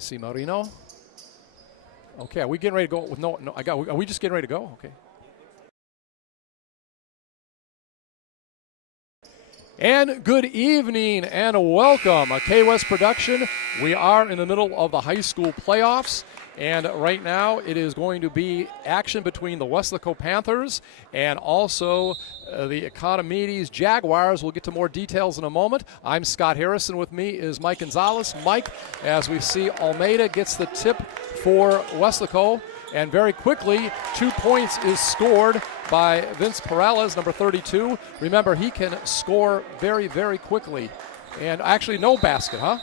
see Marino. Okay, are we getting ready to go with are we just getting ready to go? Okay. And good evening and welcome. A K-West production. We are in the middle of the high school playoffs. And right now it is going to be action between the Weslaco Panthers and also the Economides Jaguars. We'll get to more details in a moment. I'm Scott Harrison. With me is Mike Gonzalez. Mike, as we see, Almeida gets the tip for Weslaco. And very quickly, 2 points is scored by Vince Perales, number 32. Remember, he can score very, very quickly. And actually, no basket, huh?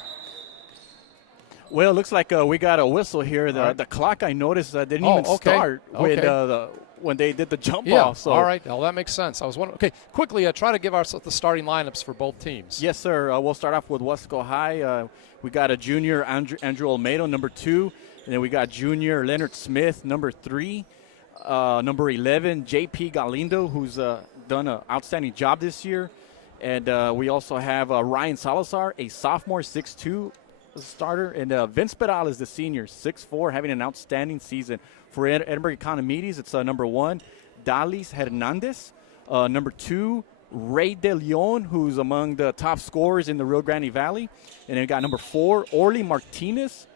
Well, it looks like we got a whistle here. The clock, I noticed, didn't even start when they did the jump off. So. All right. Well, that makes sense. I was wondering. Okay, quickly, try to give us the starting lineups for both teams. Yes, sir. We'll start off with Weslaco High. We got a junior, Andrew Almeida, number 2. And then we got junior Leonard Smith, number 3. Number 11, J.P. Galindo, who's done an outstanding job this year. And we also have Ryan Salazar, a sophomore, 6'2", starter. And Vince Perales, the senior, 6'4", having an outstanding season. For Edinburg Econ, it's number 1, Dalis Hernandez. Number 2, Ray De Leon, who's among the top scorers in the Rio Grande Valley. And then we got number 4, Orly Martinez.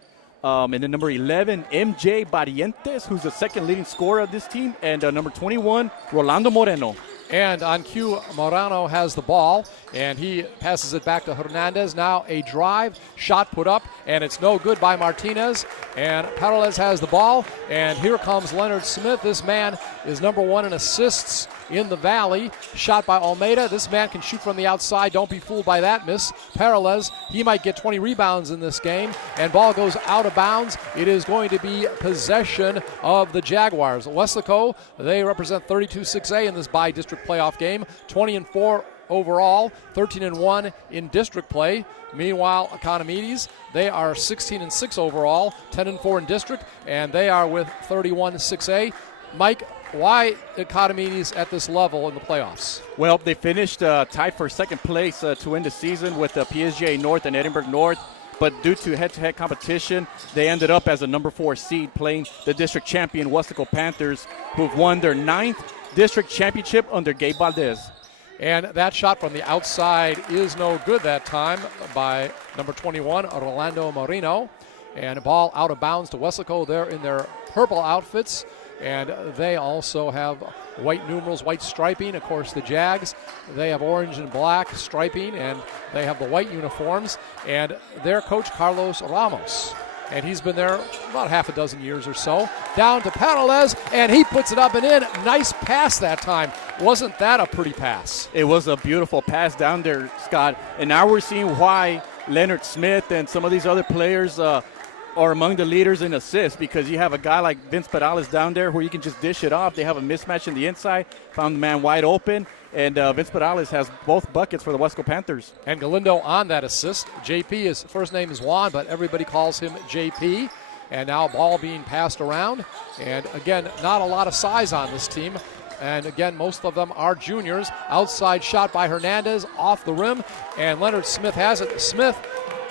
And then number 11, MJ Barrientes, who's the second leading scorer of this team. And number 21, Rolando Moreno. And on cue, Morano has the ball, and he passes it back to Hernandez. Now a drive, shot put up, and it's no good by Martinez. And Perales has the ball, and here comes Leonard Smith. This man is number 1 in assists in the Valley. Shot by Almeida. This man can shoot from the outside. Don't be fooled by that miss. Perales, he might get 20 rebounds in this game, and ball goes out of bounds. It is going to be possession of the Jaguars. Weslaco, they represent 32-6A in this bi-district playoff game. 20-4 overall, 13-1 in district play. Meanwhile, Economides, they are 16-6 overall, 10-4 in district, and they are with 31-6A. Mike, why Economides at this level in the playoffs? Well, they finished tied for second place to end the season with PSGA North and Edinburg North. But due to head-to-head competition, they ended up as a number 4 seed playing the district champion Weslaco Panthers, who've won their 9th district championship under Gabe Valdez. And that shot from the outside is no good that time by number 21, Rolando Moreno. And a ball out of bounds to Weslaco. They're in their purple outfits. And they also have white numerals, white striping. Of course, the Jags, they have orange and black striping, and they have the white uniforms. And their coach, Carlos Ramos, and he's been there about half a dozen years or so. Down to Perales, and he puts it up and in. Nice pass that time. Wasn't that a pretty pass? It was a beautiful pass down there, Scott. And now we're seeing why Leonard Smith and some of these other players are among the leaders in assists, because you have a guy like Vince Perales down there where you can just dish it off. They have a mismatch in the inside, found the man wide open, and Vince Perales has both buckets for the Weslaco Panthers. And Galindo on that assist. JP, his first name is Juan, but everybody calls him JP. And now ball being passed around. And again, not a lot of size on this team. And again, most of them are juniors. Outside shot by Hernandez off the rim, and Leonard Smith has it. Smith,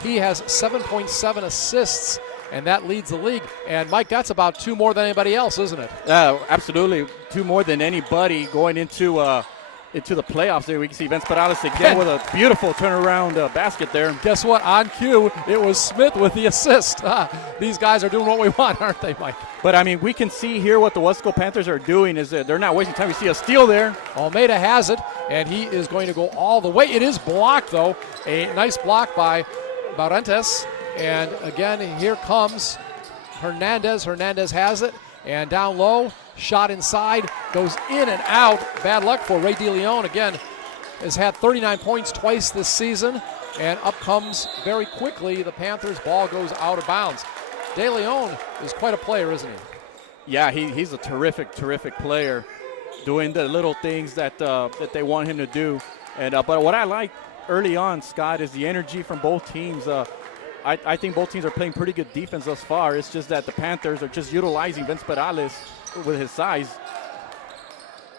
he has 7.7 assists. And that leads the league. And, Mike, that's about 2 more than anybody else, isn't it? Absolutely. 2 more than anybody going into the playoffs there. We can see Vince Perales again with a beautiful turnaround basket there. Guess what? On cue, it was Smith with the assist. These guys are doing what we want, aren't they, Mike? But, I mean, we can see here what the Weslaco Panthers are doing is that they're not wasting time. We see a steal there. Almeida has it, and he is going to go all the way. It is blocked, though. A nice block by Barrientes. And again, here comes Hernandez. Hernandez has it. And down low, shot inside, goes in and out. Bad luck for Ray De Leon. Again, has had 39 points twice this season. And up comes very quickly the Panthers. Ball goes out of bounds. De Leon is quite a player, isn't he? Yeah, he's a terrific player, doing the little things that they want him to do. And but what I like early on, Scott, is the energy from both teams. I think both teams are playing pretty good defense thus far. It's just that the Panthers are just utilizing Vince Perales with his size.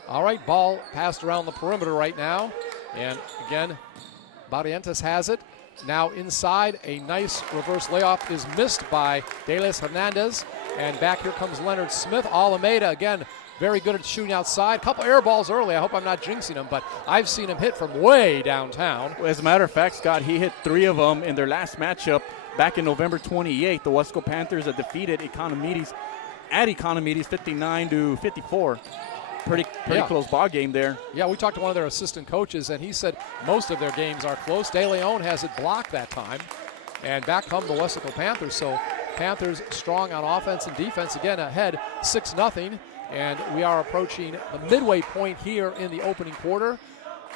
All right, ball passed around the perimeter right now. And again, Barrientos has it. Now inside, a nice reverse layoff is missed by Deles Hernandez. And back here comes Leonard Smith. Alameda, again, very good at shooting outside. Couple air balls early. I hope I'm not jinxing him, but I've seen him hit from way downtown. As a matter of fact, Scott, he hit 3 of them in their last matchup back in November 28th. The Weslaco Panthers defeated Economides at Economides 59-54. Pretty close ball game there. Yeah, we talked to one of their assistant coaches, and he said most of their games are close. De Leon has it blocked that time. And back come the Weslaco Panthers. So Panthers strong on offense and defense. Again, ahead 6-0. And we are approaching the midway point here in the opening quarter.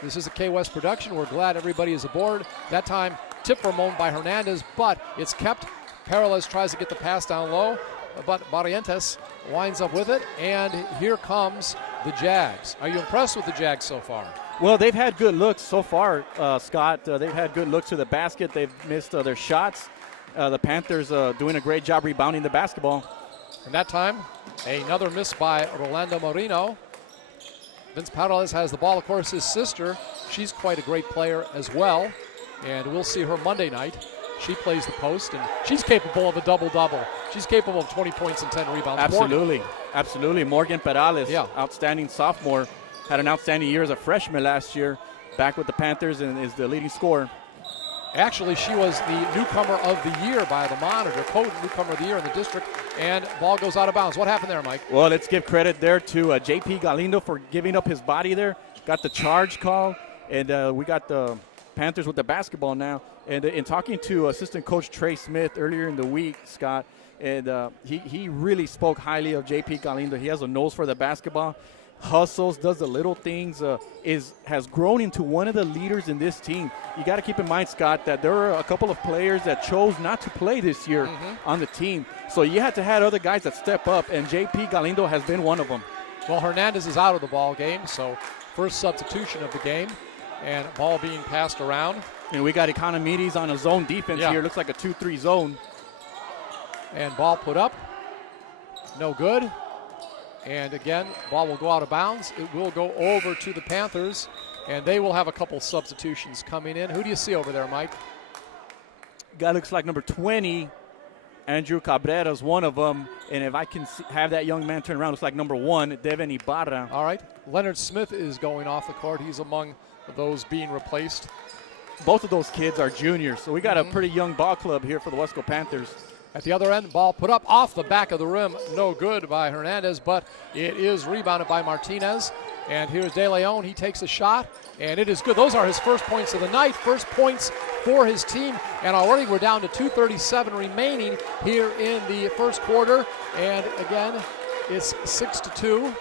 This is a K-West production. We're glad everybody is aboard. That time, tip Ramon by Hernandez, but it's kept. Perales tries to get the pass down low, but Barrientos winds up with it. And here comes the Jags. Are you impressed with the Jags so far? Well, they've had good looks so far, Scott. They've had good looks to the basket. They've missed their shots. The Panthers doing a great job rebounding the basketball. And that time, another miss by Rolando Marino. Vince Perales has the ball. Of course, his sister, she's quite a great player as well. And we'll see her Monday night. She plays the post, and she's capable of a double-double. She's capable of 20 points and 10 rebounds. Absolutely. Absolutely. Morgan Perales, yeah, outstanding sophomore, had an outstanding year as a freshman last year, back with the Panthers and is the leading scorer. Actually, she was the newcomer of the year by the Monitor, newcomer of the year in the district, and ball goes out of bounds. What happened there, Mike? Well, let's give credit there to J.P. Galindo for giving up his body there. Got the charge call, and we got the Panthers with the basketball now. And in talking to assistant coach Trey Smith earlier in the week, Scott, and he really spoke highly of J.P. Galindo. He has a nose for the basketball, hustles, does the little things, has grown into one of the leaders in this team. You got to keep in mind, Scott, that there are a couple of players that chose not to play this year on the team. So you had to have other guys that step up, and J.P. Galindo has been one of them. Well, Hernandez is out of the ball game, so first substitution of the game, and ball being passed around. And we got Economides on a zone defense here. Looks like a 2-3 zone. And ball put up. No good. And again, ball will go out of bounds. It will go over to the Panthers, and they will have a couple substitutions coming in. Who do you see over there, Mike? Guy looks like number 20. Andrew Cabrera is one of them. And if I can have that young man turn around, looks like number 1, Devin Ibarra. All right. Leonard Smith is going off the court. He's among those being replaced. Both of those kids are juniors, so we got a pretty young ball club here for the Weslaco Panthers. At the other end, ball put up off the back of the rim. No good by Hernandez, but it is rebounded by Martinez. And here's De Leon. He takes a shot, and it is good. Those are his first points of the night, first points for his team. And already we're down to 2:37 remaining here in the first quarter. And again, it's 6-2.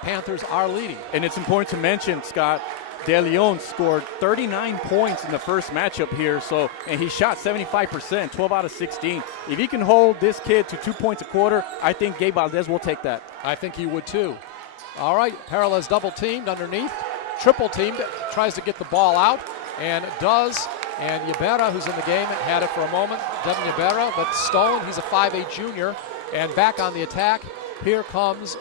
Panthers are leading. And it's important to mention, Scott, De Leon scored 39 points in the first matchup here, and he shot 75%, 12 out of 16. If he can hold this kid to 2 points a quarter, I think Gabe Valdez will take that. I think he would too. All right, Perales double teamed underneath, triple teamed, tries to get the ball out, and does. And Ybarra, who's in the game, had it for a moment. Devin Ybarra, but stolen. He's a 5'8 junior, and back on the attack. Here comes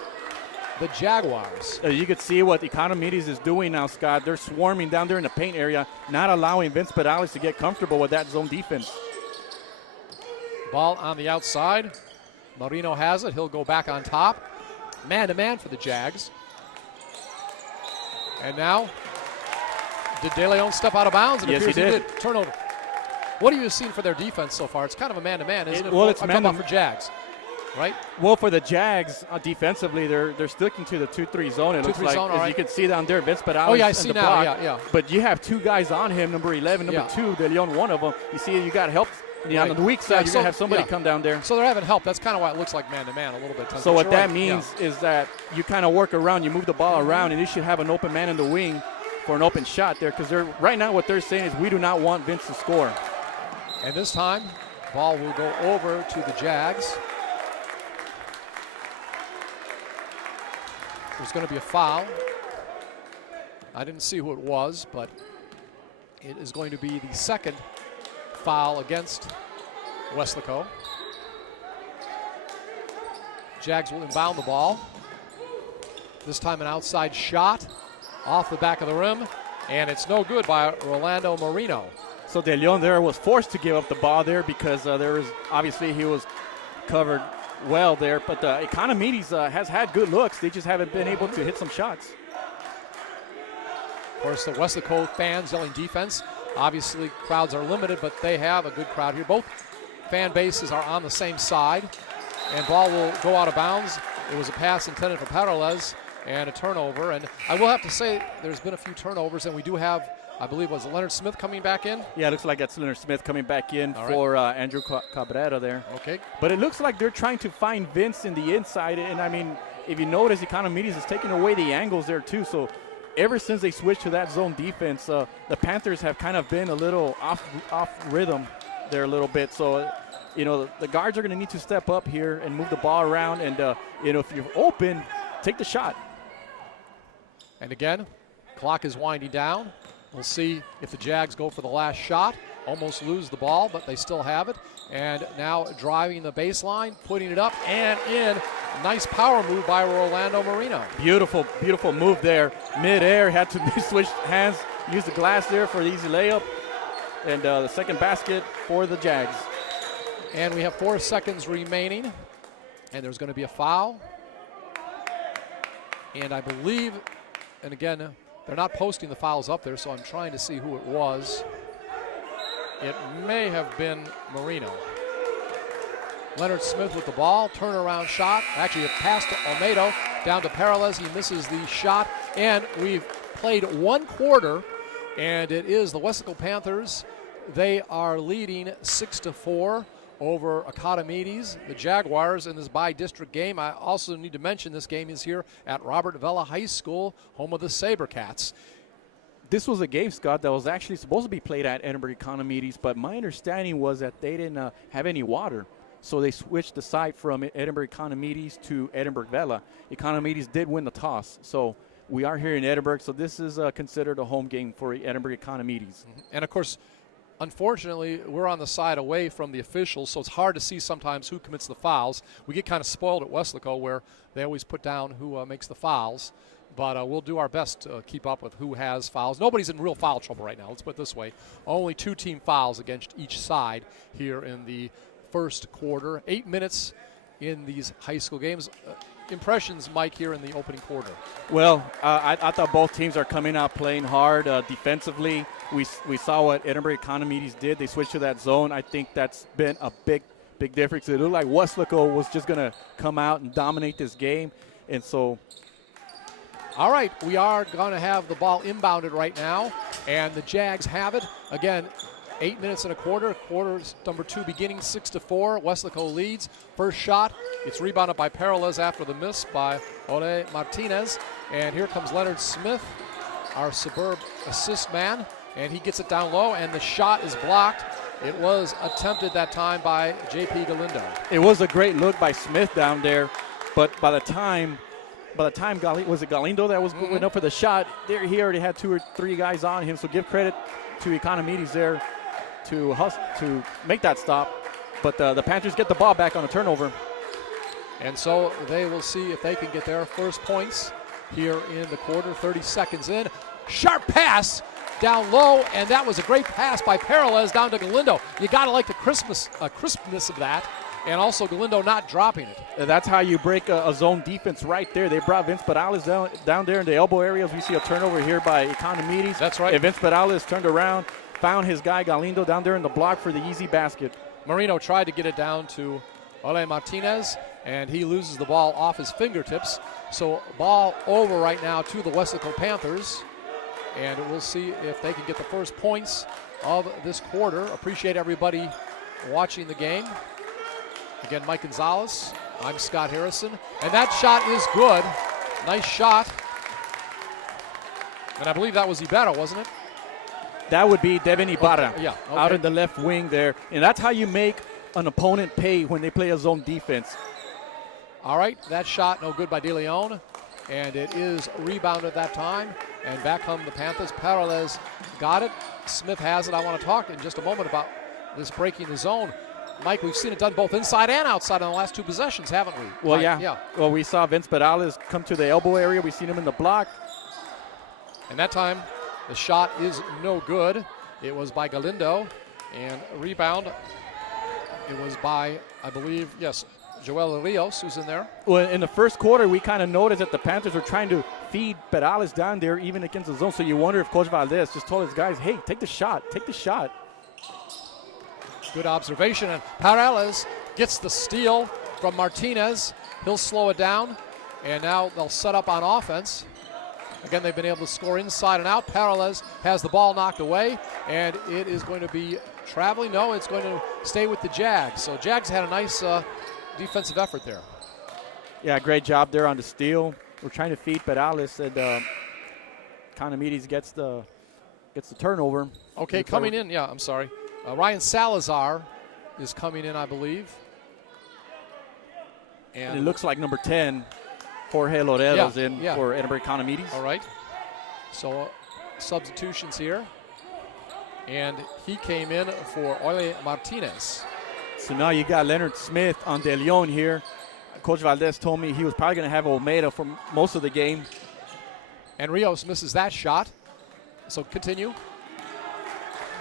the Jaguars. You can see what Economides is doing now, Scott. They're swarming down there in the paint area, not allowing Vince Perales to get comfortable with that zone defense. Ball on the outside. Marino has it. He'll go back on top. Man-to-man for the Jags. And now, did De Leon step out of bounds? Yes, he did. Turnover. What have you seen for their defense so far? It's kind of a man-to-man, isn't it? Well, it's man-to-man for Jags. Right? Well, for the Jags, defensively, they're sticking to the 2-3 zone. It looks like, zone, as right. You can see down there, Vince Perales. Oh, yeah, I see now. Yeah. But you have two guys on him, number 11, number 2, De Leon, one of them. You see, you got help. Right. On the weak side, you're going to have somebody come down there. So they're having help. That's kind of why it looks like man-to-man a little bit. So what that means is that you kind of work around, you move the ball around, and you should have an open man in the wing for an open shot there, because right now what they're saying is we do not want Vince to score. And this time, ball will go over to the Jags. There's going to be a foul. I didn't see who it was, but it is going to be the second foul against Weslaco. Jags will inbound the ball. This time an outside shot off the back of the rim. and it's no good by Rolando Marino. So De Leon there was forced to give up the ball there because there was obviously he was covered well there. But Economides has had good looks. They just haven't been able to hit some shots. Of course, the Weslaco fans yelling defense. Obviously, crowds are limited, but they have a good crowd here. Both fan bases are on the same side, and ball will go out of bounds. It was a pass intended for Parales and a turnover. And I will have to say there's been a few turnovers, and we do have, I believe, was it Leonard Smith coming back in? Yeah, it looks like that's Leonard Smith coming back in for Andrew Cabrera there. Okay. But it looks like they're trying to find Vince in the inside. And, I mean, if you notice, Economides is taking away the angles there, too. So ever since they switched to that zone defense, the Panthers have kind of been a little off rhythm there a little bit. So, you know, the guards are going to need to step up here and move the ball around. And, you know, if you're open, take the shot. And again, clock is winding down. We'll see if the Jags go for the last shot. Almost lose the ball, but they still have it. And now driving the baseline, putting it up and in. Nice power move by Rolando Marino. Beautiful, beautiful move there. Mid-air, had to switch hands, use the glass there for the easy layup. And the second basket for the Jags. And we have 4 seconds remaining. And there's going to be a foul. And I believe, and again, they're not posting the fouls up there, so I'm trying to see who it was. It may have been Marino. Leonard Smith with the ball, turnaround shot. Actually, a pass to Olmedo, down to Parales. He misses the shot, and we've played 1 quarter, and it is the Weslaco Panthers. They are leading 6-4 over Economides, the Jaguars, in this bi-district game. I also need to mention this game is here at Robert Vela High School, home of the SaberCats. This was a game, Scott, that was actually supposed to be played at Edinburg Econ, but my understanding was that they didn't have any water. So they switched the site from Edinburg Econ to Edinburg Vela. Economides did win the toss. So we are here in Edinburg, so this is considered a home game for Edinburg Economides. And, of course, unfortunately, we're on the side away from the officials, so it's hard to see sometimes who commits the fouls. We get kind of spoiled at Weslaco where they always put down who makes the fouls. But we'll do our best to keep up with who has fouls. Nobody's in real foul trouble right now. Let's put it this way. Only 2 team fouls against each side here in the first quarter. 8 minutes in these high school games. Impressions, Mike, here in the opening quarter? Well, I thought both teams are coming out playing hard defensively. We saw what Edinburg Economides did. They switched to that zone. I think that's been a big difference. It looked like Weslaco was just going to come out and dominate this game. And so... All right, we are going to have the ball inbounded right now, and the Jags have it. Again, 8 minutes and a quarter. Quarters number 2 beginning 6-4. Weslaco leads. First shot, it's rebounded by Parales after the miss by Ole Martinez. And here comes Leonard Smith, our suburb assist man, and he gets it down low, and the shot is blocked. It was attempted that time by J.P. Galindo. It was a great look by Smith down there, but by the time was it Galindo that was going up for the shot? There, he already had 2 or 3 guys on him. So give credit to Economides there to make that stop. But the Panthers get the ball back on a turnover. And so they will see if they can get their first points here in the quarter. 30 seconds in. Sharp pass down low, and that was a great pass by Parales down to Galindo. You got to like the crispness of that. And also Galindo not dropping it. That's how you break a zone defense right there. They brought Vince Perales down there in the elbow areas. We see a turnover here by Economides. That's right. And Vince Perales turned around, found his guy Galindo down there in the block for the easy basket. Marino tried to get it down to Ole Martinez, and he loses the ball off his fingertips. So ball over right now to the Weslaco Panthers. And we'll see if they can get the first points of this quarter. Appreciate everybody watching the game. Again, Mike Gonzalez, I'm Scott Harrison, and that shot is good. Nice shot. And I believe that was Ibarra, wasn't it? That would be Devin Ibarra, okay. Out in the left wing there. And that's how you make an opponent pay when they play a zone defense. All right, that shot no good by De Leon, and it is rebounded that time. And back come the Panthers. Parales got it. Smith has it. I want to talk in just a moment about this breaking the zone. Mike, we've seen it done both inside and outside on the last 2 possessions, haven't we? Well, yeah. Well, we saw Vince Perales come to the elbow area. We've seen him in the block. And that time, The shot is no good. It was by Galindo, and rebound, it was by, I believe, yes, Joel Rios, who's in there. Well, in the first quarter, we kind of noticed that the Panthers were trying to feed Perales down there, even against the zone. So you wonder if Coach Valdez just told his guys, hey, take the shot, take the shot. Good observation, and Perales gets the steal from Martinez. He'll slow it down, and now they'll set up on offense. Again, they've been able to score inside and out. Perales has the ball knocked away, and it is going to be traveling. No, it's going to stay with the Jags. So Jags had a nice defensive effort there. Yeah, great job there on the steal. We're trying to feed Perales, and Economides gets the turnover. Okay, coming in, yeah, I'm sorry. Ryan Salazar is coming in, I believe. And it looks like number 10, Jorge Loredo's in for Edinburg Economides. All right. So substitutions here. And he came in for Ole Martinez. So now you got Leonard Smith on De Leon here. Coach Valdez told me he was probably going to have Olmedo for most of the game. And Rios misses that shot. So continue.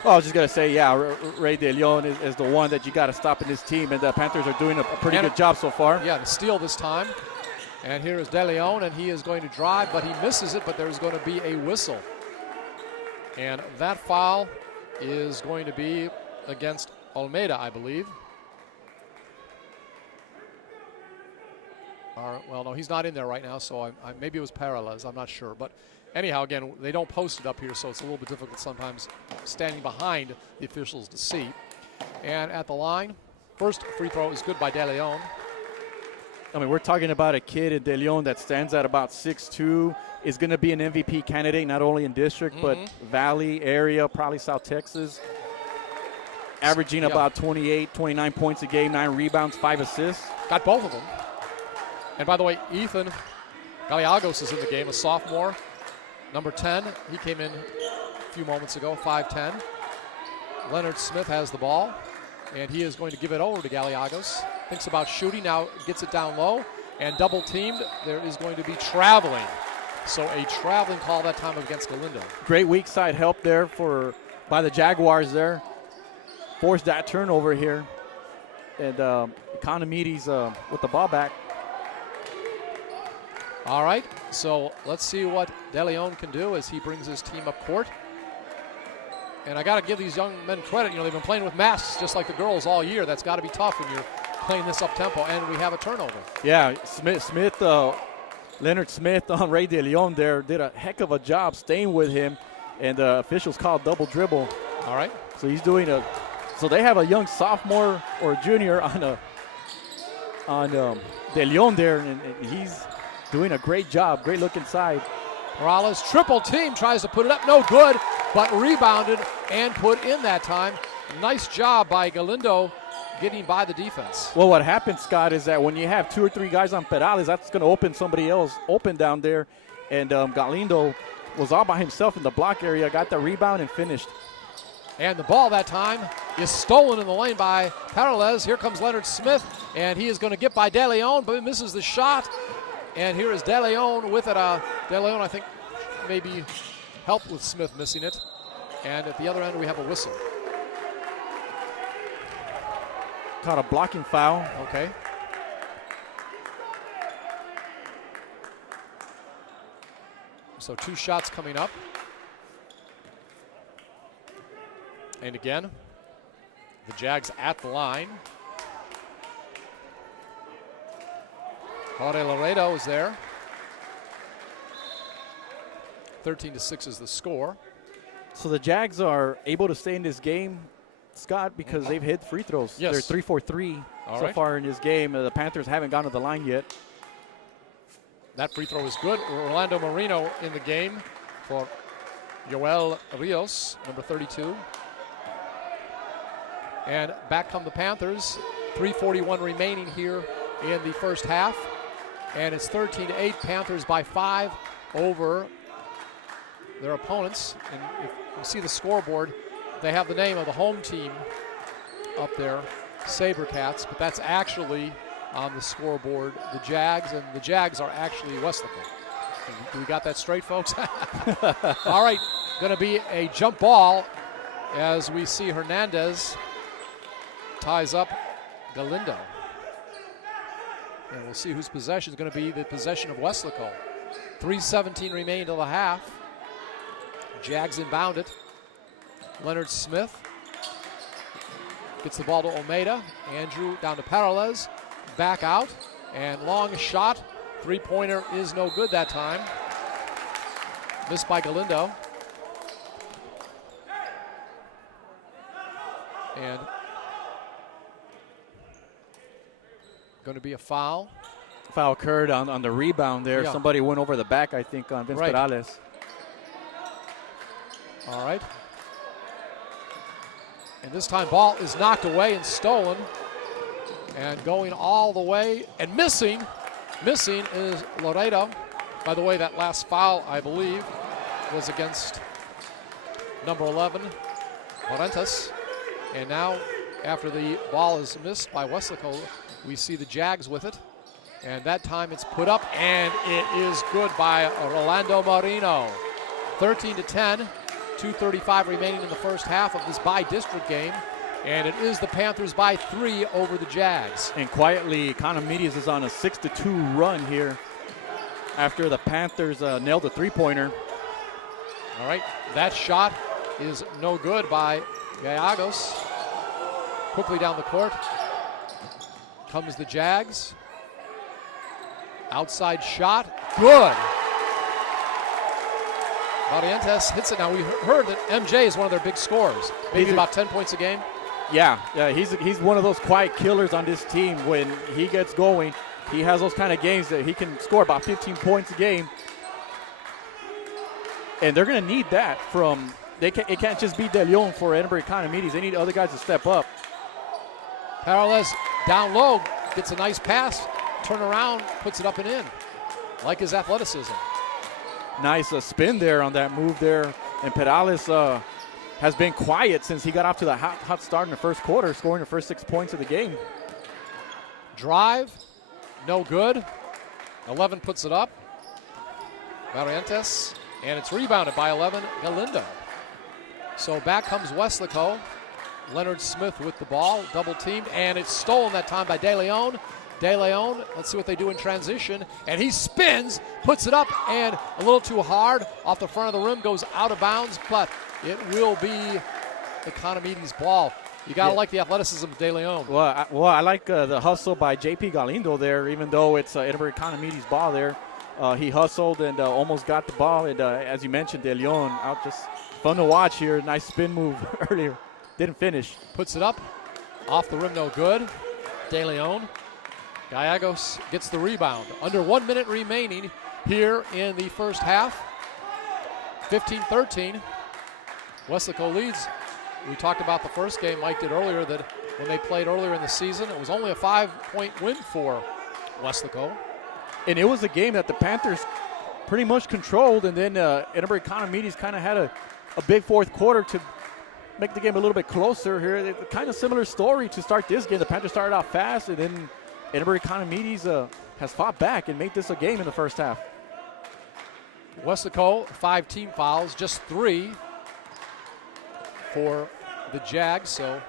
Well, I was just going to say, yeah, Ray De Leon is the one that you got to stop in this team, and the Panthers are doing a pretty good job so far. Yeah, the steal this time. And here is De Leon, and he is going to drive, but he misses it, but there's going to be a whistle. And that foul is going to be against Almeida, I believe. Well, no, he's not in there right now, so maybe it was Perales. I'm not sure. But anyhow, again, they don't post it up here, so it's a little bit difficult sometimes standing behind the officials to see. And at the line, first free throw is good by De Leon. I mean, we're talking about a kid in De Leon that stands at about 6'2", is going to be an MVP candidate, not only in district, but Valley area, probably South Texas. Averaging about 28, 29 points a game, 9 rebounds, 5 assists. Got both of them. And by the way, Ethan Gallegos is in the game, a sophomore. Number 10, he came in a few moments ago, 5'10". Leonard Smith has the ball, and he is going to give it over to Gallegos. Thinks about shooting, now gets it down low, and double teamed. There is going to be traveling. So a traveling call that time against Galindo. Great weak side help there by the Jaguars there. Forced that turnover here. And Economides with the ball back. All right, so let's see what De Leon can do as he brings his team up court. And I got to give these young men credit. You know, they've been playing with masks just like the girls all year. That's got to be tough when you're playing this up tempo, and we have a turnover. Yeah, Leonard Smith on Ray De Leon there did a heck of a job staying with him, and the officials called double dribble. All right. So he's doing so they have a young sophomore or junior on De Leon there, and he's doing a great job. Great look inside. Morales, triple team, tries to put it up. No good, but rebounded and put in that time. Nice job by Galindo getting by the defense. Well, what happens, Scott, is that when you have 2 or 3 guys on Perales, that's going to open somebody else open down there. And Galindo was all by himself in the block area, got the rebound and finished. And the ball that time is stolen in the lane by Perales. Here comes Leonard Smith, and he is going to get by De Leon, but he misses the shot. And here is De Leon with it. De Leon, I think, maybe helped with Smith missing it. And at the other end, we have a whistle. Caught a blocking foul. Okay. So 2 shots coming up. And again, the Jags at the line. Jorge Laredo is there. 13-6 is the score. So the Jags are able to stay in this game, Scott, because they've hit free throws. Yes. They're 3 for 3 so far in this game. The Panthers haven't gone to the line yet. That free throw is good. Orlando Marino in the game for Joel Rios, number 32. And back come the Panthers. 3:41 remaining here in the first half. And it's 13-8, Panthers by 5 over their opponents. And if you see the scoreboard, they have the name of the home team up there, SaberCats, but that's actually on the scoreboard the Jags, and the Jags are actually Weslaco. We got that straight, folks? All right, going to be a jump ball as we see Hernandez ties up Galindo. And we'll see whose possession is going to be the possession of Weslaco. 3:17 remain till the half. Jags inbound it. Leonard Smith gets the ball to Almeida. Andrew down to Parales. Back out. And long shot. Three-pointer is no good that time. Missed by Galindo. And going to be a foul. Foul occurred on the rebound there. Yeah. Somebody went over the back, I think, on Vince Right. Perales. All right. And this time ball is knocked away and stolen. And going all the way and missing is Laredo. By the way, that last foul, I believe, was against number 11, Morentas. And now, after the ball is missed by Weslaco, we see the Jags with it. And that time it's put up, and it is good by Rolando Marino. 13-10, 2:35 remaining in the first half of this bi-district game. And it is the Panthers by 3 over the Jags. And quietly, Economides is on a 6-2 run here after the Panthers nailed the three-pointer. All right, that shot is no good by Gallegos. Quickly down the court comes the Jags. Outside shot, good. Barrientos hits it. Now we heard that MJ is one of their big scorers, maybe about 10 points a game. Yeah, he's one of those quiet killers on this team. When he gets going, he has those kind of games that he can score about 15 points a game. And they're going to need that from, it can't just be De Leon for Edinburg Econ. They need other guys to step up. Parales down low, gets a nice pass, turn around, puts it up and in. Like his athleticism. Nice spin there on that move there. And Perales has been quiet since he got off to the hot start in the first quarter, scoring the first 6 points of the game. Drive, no good. 11 puts it up. Barrientos, and it's rebounded by 11, Galindo. So back comes Weslaco. Leonard Smith with the ball, double teamed, and it's stolen that time by De Leon. De Leon, let's see what they do in transition. And he spins, puts it up, and a little too hard off the front of the rim, goes out of bounds, but it will be Economides' ball. You got to like the athleticism of De Leon. Well, I like the hustle by JP Galindo there, even though it's Edinburg Economides' ball there. He hustled and almost got the ball. And as you mentioned, De Leon, out just fun to watch here. Nice spin move earlier. Didn't finish. Puts it up, off the rim, no good. De Leon. Gallegos gets the rebound. Under 1 minute remaining here in the first half. 15-13. Weslaco leads. We talked about the first game, Mike did earlier, that when they played earlier in the season, it was only a 5-point win for Weslaco. And it was a game that the Panthers pretty much controlled, and then Edinburg Economides kind of had a big fourth quarter to make the game a little bit closer here. Kind of similar story to start this game. The Panthers started out fast, and then Edinburg Economides has fought back and made this a game in the first half. Weslaco, 5 team fouls, just 3 for the Jags, so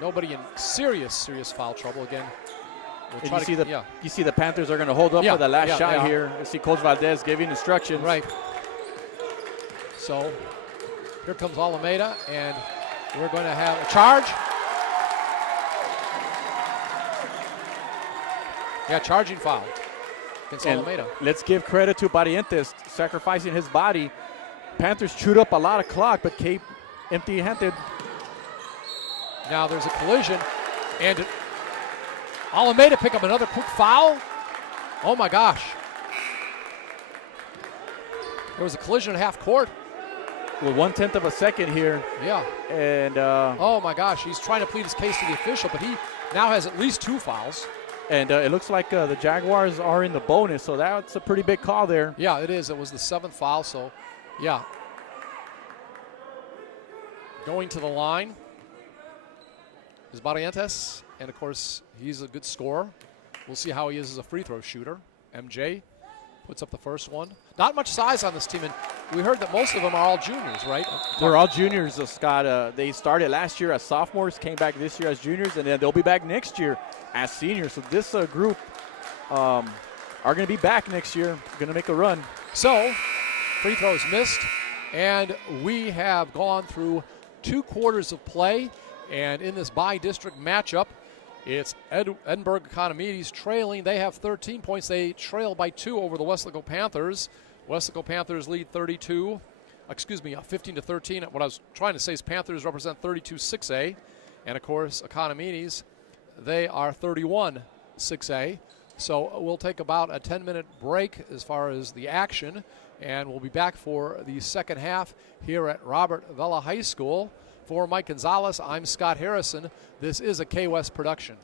nobody in serious foul trouble again. We'll you see the Panthers are going to hold up for the last shot here. You see Coach Valdez giving instructions. Right. So here comes Alameda, and we're going to have a charge. Yeah, charging foul against Alameda. Let's give credit to Barrientos, sacrificing his body. Panthers chewed up a lot of clock, but kept empty-handed. Now there's a collision, and Alameda pick up another quick foul. Oh my gosh. There was a collision at half court. With 1/10 of a second here. Yeah. And oh my gosh, he's trying to plead his case to the official, but he now has at least 2 fouls. And it looks like the Jaguars are in the bonus, so that's a pretty big call there. Yeah, it is. It was the 7th foul, so yeah. Going to the line is Barrientos, and of course, he's a good scorer. We'll see how he is as a free throw shooter. MJ puts up the first one. Not much size on this team, and we heard that most of them are all juniors, right? They're all juniors, Scott. They started last year as sophomores, came back this year as juniors, and then they'll be back next year as seniors. So this group are going to be back next year, going to make a run. So, free throws missed, and we have gone through 2 quarters of play, and in this bi-district matchup, it's Edinburg Econ trailing. They have 13 points. They trail by 2 over the Weslaco Panthers. Weslaco Panthers lead 15 to 13. What I was trying to say is Panthers represent 32-6A, and of course, Economides, they are 31-6A. So we'll take about a 10-minute break as far as the action, and we'll be back for the second half here at Robert Vela High School. For Mike Gonzalez, I'm Scott Harrison. This is a K-West production.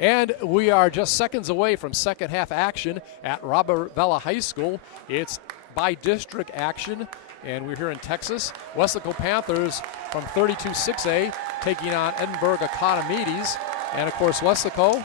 And we are just seconds away from second half action at Robert Vela High School. It's by district action, and we're here in Texas. Weslaco Panthers from 32-6A taking on Edinburg Econ. And of course, Weslaco,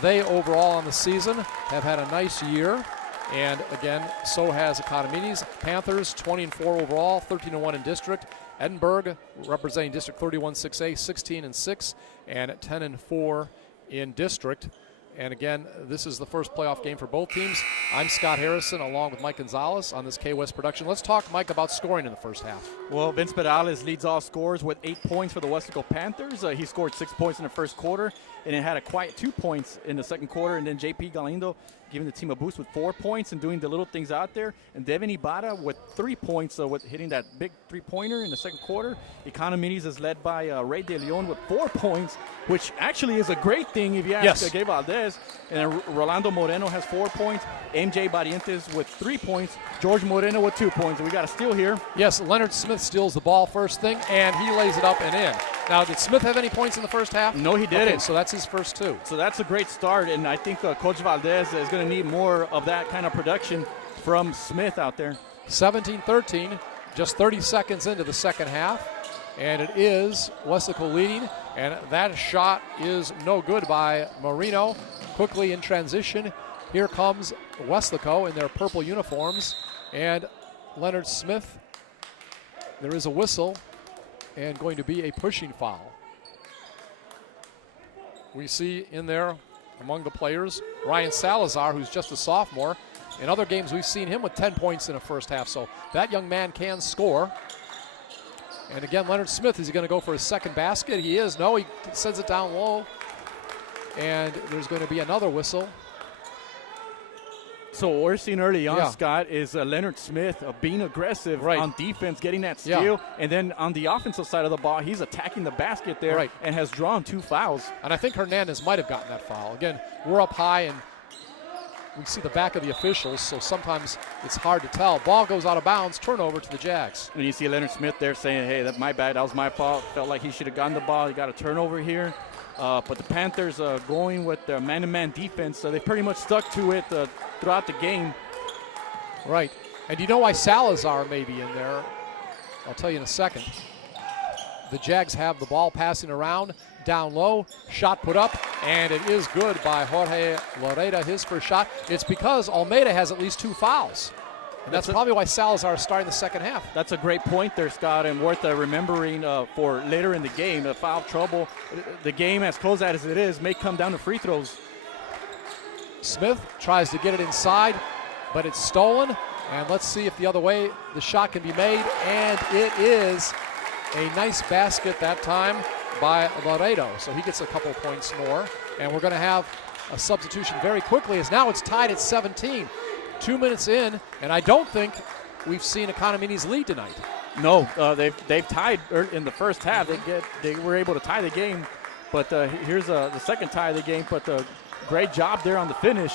they overall on the season have had a nice year. And again, so has Economides. Panthers 20-4 overall, 13-1 in district. Edinburg representing District 31-6A, 16-6, and 10-4 in district. And again, this is the first playoff game for both teams. I'm Scott Harrison along with Mike Gonzalez on this K-West production. Let's talk, Mike, about scoring in the first half. Well, Vince Perales leads all scorers with 8 points for the Weslaco Panthers. He scored 6 points in the first quarter, and it had a quiet 2 points in the second quarter. And then JP Galindo giving the team a boost with 4 points and doing the little things out there. And Devin Ibarra with 3 points with hitting that big three-pointer in the second quarter. Economides is led by Ray De Leon with 4 points, which actually is a great thing if you ask Gabe Valdez. And then Rolando Moreno has 4 points. MJ Barrientos with 3 points. George Moreno with 2 points. And we got a steal here. Yes, Leonard Smith steals the ball first thing, and he lays it up and in. Now, did Smith have any points in the first half? No, he didn't. Okay, so that's his first 2. So that's a great start, and I think Coach Valdez is going to need more of that kind of production from Smith out there. 17-13, just 30 seconds into the second half, and it is Weslaco leading, and that shot is no good by Marino. Quickly in transition, here comes Weslaco in their purple uniforms, and Leonard Smith. There is a whistle and going to be a pushing foul. We see in there among the players Ryan Salazar, who's just a sophomore. In other games, we've seen him with 10 points in the first half, so that young man can score. And again, Leonard Smith, is he going to go for his second basket? He is. No, he sends it down low. And there's going to be another whistle. So what we're seeing early on, Scott, is Leonard Smith being aggressive on defense, getting that steal. And then on the offensive side of the ball, he's attacking the basket there and has drawn 2 fouls. And I think Hernandez might have gotten that foul. Again, we're up high and we see the back of the officials, so sometimes it's hard to tell. Ball goes out of bounds, turnover to the Jags. And you see Leonard Smith there saying, hey, that's my bad, that was my fault. Felt like he should have gotten the ball. He got a turnover here. But the Panthers going with their man-to-man defense, so they pretty much stuck to it throughout the game. Right. And you know why Salazar may be in there? I'll tell you in a second. The Jags have the ball passing around, down low, shot put up, and it is good by Jorge Loreda, his first shot. It's because Almeida has at least 2 fouls. And that's probably why Salazar is starting the second half. That's a great point there, Scott, and worth remembering for later in the game. The foul trouble, the game as close as it is, may come down to free throws. Smith tries to get it inside, but it's stolen. And let's see if the other way the shot can be made. And it is a nice basket that time by Laredo. So he gets a couple points more. And we're going to have a substitution very quickly, as now it's tied at 17. 2 minutes in, and I don't think we've seen Economides lead tonight. No, they've tied in the first half. They were able to tie the game, but here's the second tie of the game. But great job there on the finish.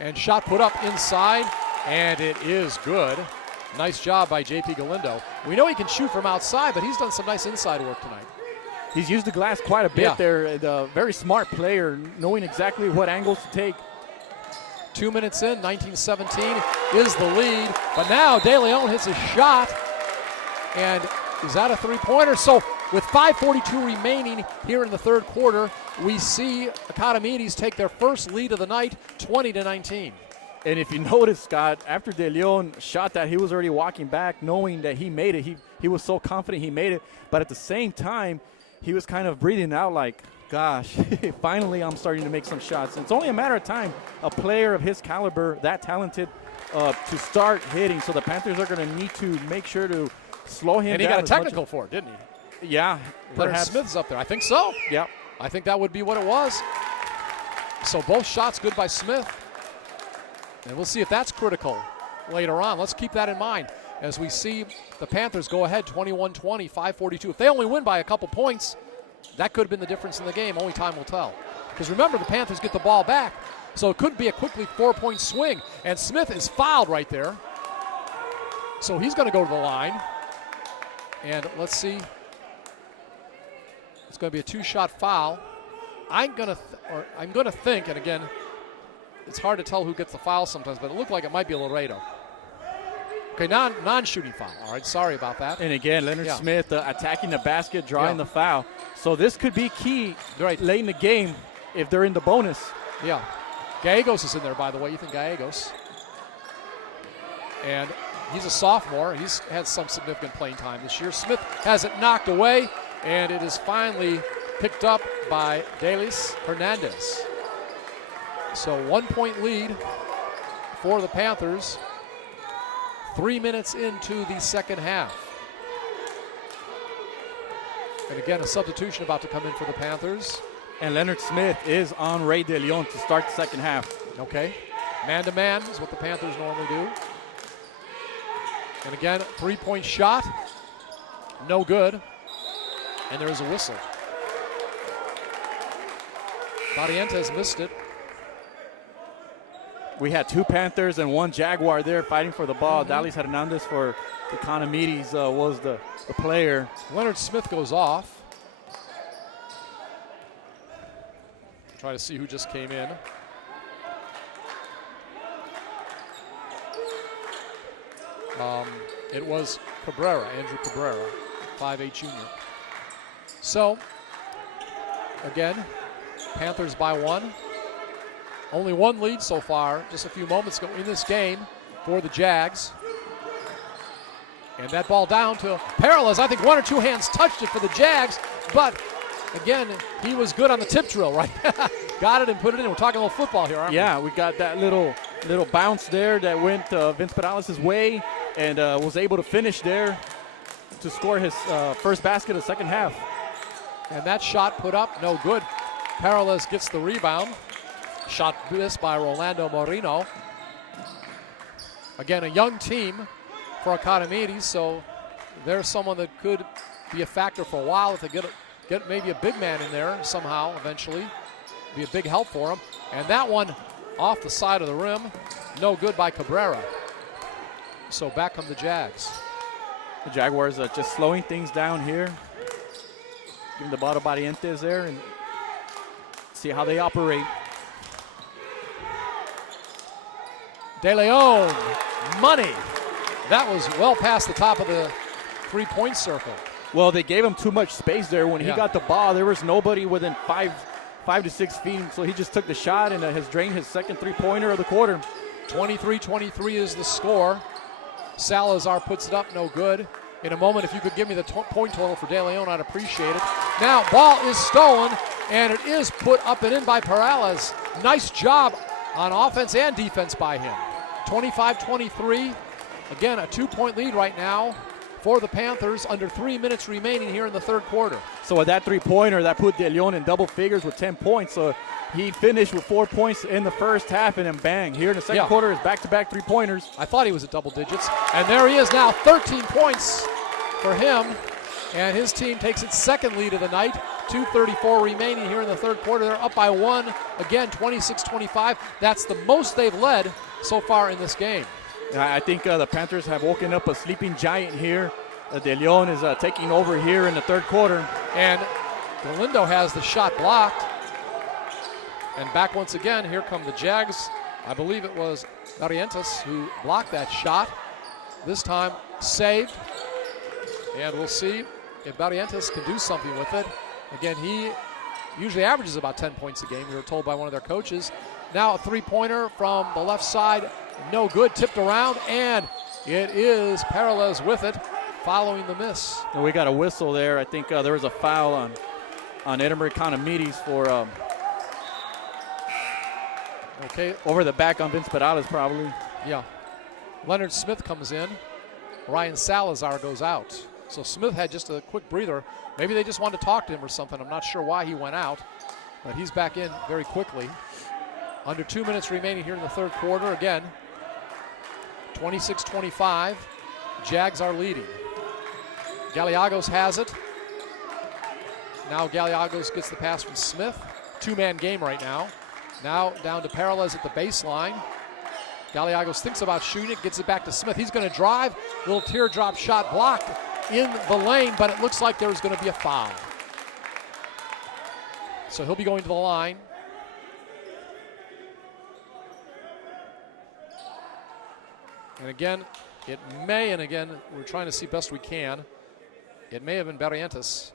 And shot put up inside, and it is good. Nice job by JP Galindo. We know he can shoot from outside, but he's done some nice inside work tonight. He's used the glass quite a bit there. A very smart player, knowing exactly what angles to take. 2 minutes in, 19-17 is the lead. But now De Leon hits a shot, and is that a three-pointer? So with 5:42 remaining here in the third quarter, we see Economides take their first lead of the night, 20-19. And if you notice, Scott, after De Leon shot that, he was already walking back knowing that he made it. He was so confident he made it. But at the same time, he was kind of breathing out like, gosh, finally I'm starting to make some shots. It's only a matter of time. A player of his caliber, that talented, to start hitting. So the Panthers are going to need to make sure to slow him down. And he got a technical for it, didn't he? Yeah. Leonard Smith's up there. I think so. Yeah. I think that would be what it was. So both shots good by Smith. And we'll see if that's critical later on. Let's keep that in mind as we see the Panthers go ahead 21-20, 5:42. If they only win by a couple points, that could have been the difference in the game. Only time will tell. Because remember, the Panthers get the ball back. So it could be a quickly 4-point swing. And Smith is fouled right there. So he's going to go to the line. And let's see. It's going to be a 2-shot foul. I'm gonna think, and again, it's hard to tell who gets the foul sometimes, but it looked like it might be Laredo. Okay, non-shooting foul. All right, sorry about that. And again, Leonard Smith attacking the basket, drawing the foul. So this could be key late in the game if they're in the bonus. Yeah. Gallegos is in there, by the way, Ethan Gallegos. And he's a sophomore. He's had some significant playing time this year. Smith has it knocked away, and it is finally picked up by Delis Hernandez. So 1 point lead for the Panthers. 3 minutes into the second half. And again, a substitution about to come in for the Panthers. And Leonard Smith is on Ray De Leon to start the second half. Okay. Man-to-man is what the Panthers normally do. And again, 3-point shot. No good. And there is a whistle. Barrientos missed it. We had 2 Panthers and 1 Jaguar there fighting for the ball. Dalis Hernandez for the Economides was the player. Leonard Smith goes off. Try to see who just came in. It was Cabrera, Andrew Cabrera, 5'8" junior. So, again, Panthers by 1. Only 1 lead so far, just a few moments ago in this game for the Jags. And that ball down to Perales. I think 1 or 2 hands touched it for the Jags, but again, he was good on the tip drill, right? Got it and put it in. We're talking a little football here, aren't we? Yeah, we got that little bounce there that went Vince Perales' way and was able to finish there to score his first basket of the second half. And that shot put up, no good. Perales gets the rebound. Shot missed by Rolando Moreno. Again, a young team for Economides, so there's someone that could be a factor for a while if they get maybe a big man in there somehow eventually. Be a big help for them. And that one off the side of the rim, no good by Cabrera. So back come the Jags. The Jaguars just slowing things down here. Giving the ball to Barrientos there and see how they operate. De Leon, money. That was well past the top of the 3-point circle. Well, they gave him too much space there. When he got the ball, there was nobody within 5 to 6 feet, so he just took the shot and has drained his second 3-pointer of the quarter. 23-23 is the score. Salazar puts it up, no good. In a moment, if you could give me the point total for De Leon, I'd appreciate it. Now, ball is stolen, and it is put up and in by Perales. Nice job on offense and defense by him. 25-23. Again, a 2-point lead right now for the Panthers. Under 3 minutes remaining here in the third quarter. So with that 3-pointer, that put De Leon in double figures with 10 points. So he finished with 4 points in the first half, and then bang. Here in the second quarter is back-to-back 3-pointers. I thought he was at double digits. And there he is now, 13 points for him. And his team takes its second lead of the night. 2:34 remaining here in the third quarter. They're up by 1. Again, 26-25. That's the most they've led so far in this game. I think the Panthers have woken up a sleeping giant here. De Leon is taking over here in the third quarter. And Galindo has the shot blocked. And back once again, here come the Jags. I believe it was Barrientos who blocked that shot. This time saved. And we'll see if Barrientos can do something with it. Again, he usually averages about 10 points a game, we were told by one of their coaches. Now a 3-pointer from the left side, no good, tipped around, and it is Perales with it, following the miss. And we got a whistle there. I think there was a foul on Edinburg Econ for over the back on Vince Perales probably. Yeah. Leonard Smith comes in. Ryan Salazar goes out. So Smith had just a quick breather. Maybe they just wanted to talk to him or something. I'm not sure why he went out, but he's back in very quickly. Under 2 minutes remaining here in the third quarter. Again, 26-25. Jags are leading. Gallegos has it. Now Gallegos gets the pass from Smith. 2-man game right now. Now down to Perales at the baseline. Gallegos thinks about shooting it, gets it back to Smith. He's going to drive. Little teardrop shot blocked in the lane, but it looks like there's going to be a foul. So he'll be going to the line. And again, it may, and again, we're trying to see best we can. It may have been Barrientos.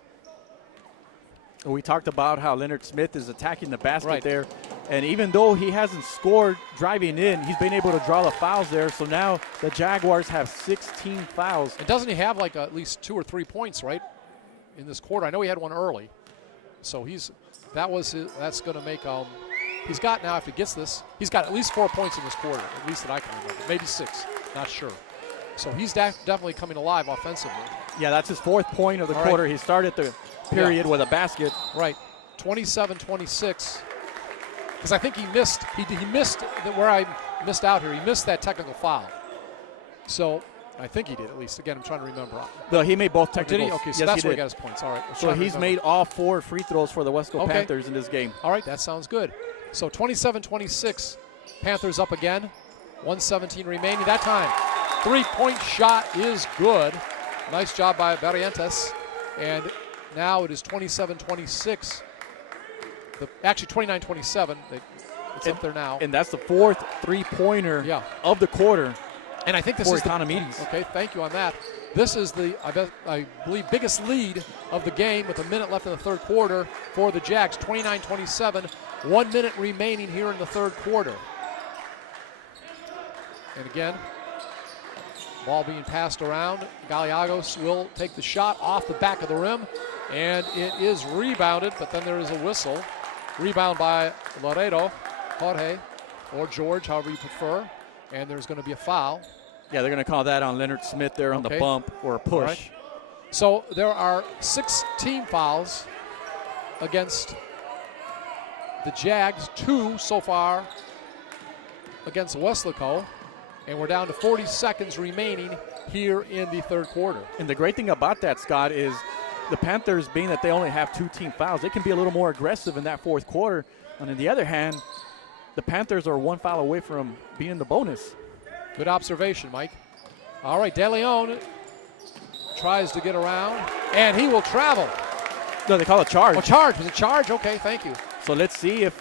We talked about how Leonard Smith is attacking the basket Right. there. And even though he hasn't scored driving in, he's been able to draw the fouls there. So now the Jaguars have 16 fouls. And doesn't he have like at least 2 or 3 points, right, in this quarter? I know he had one early. So that's going to make he's got now, if he gets this, he's got at least 4 points in this quarter, at least that I can remember. Maybe 6, not sure. So he's definitely coming alive offensively. Yeah, that's his 4th point of the All quarter. right. He started the period with a basket. Right, 27-26. Because I think he missed. He missed where I missed out here. He missed that technical foul. So I think he did at least. Again, I'm trying to remember. No, he made both Oh, technicals. did he? Okay, so yes, that's he where he did. got his points. All right. So he's made all 4 free throws for the Weslaco Panthers in this game. All right, that sounds good. So 27-26, Panthers up again. 1:17 remaining. That time, 3-point shot is good. Nice job by Barrientos. And now it is 27-26. Actually, 29-27. It's up there now. And that's the 4th three-pointer of the quarter. And I think this for is Economides. Okay, thank you on that. This is I believe, biggest lead of the game with a minute left in the third quarter for the Jags. 29-27, 1 minute remaining here in the third quarter. And again, ball being passed around. Gallegos will take the shot off the back of the rim, and it is rebounded, but then there is a whistle. Rebound by Laredo, Jorge, or George, however you prefer. And there's going to be a foul. Yeah, they're going to call that on Leonard Smith there on the bump or a push. All right. So there are 6 team fouls against the Jags, 2 so far against Weslaco. And we're down to 40 seconds remaining here in the third quarter. And the great thing about that, Scott, is the Panthers, being that they only have 2 team fouls, they can be a little more aggressive in that fourth quarter. And on the other hand, the Panthers are 1 foul away from being in the bonus. Good observation, Mike. All right, De Leon tries to get around, and he will travel. No, they call it charge. Oh, charge. Was it charge? Okay, thank you. So let's see if,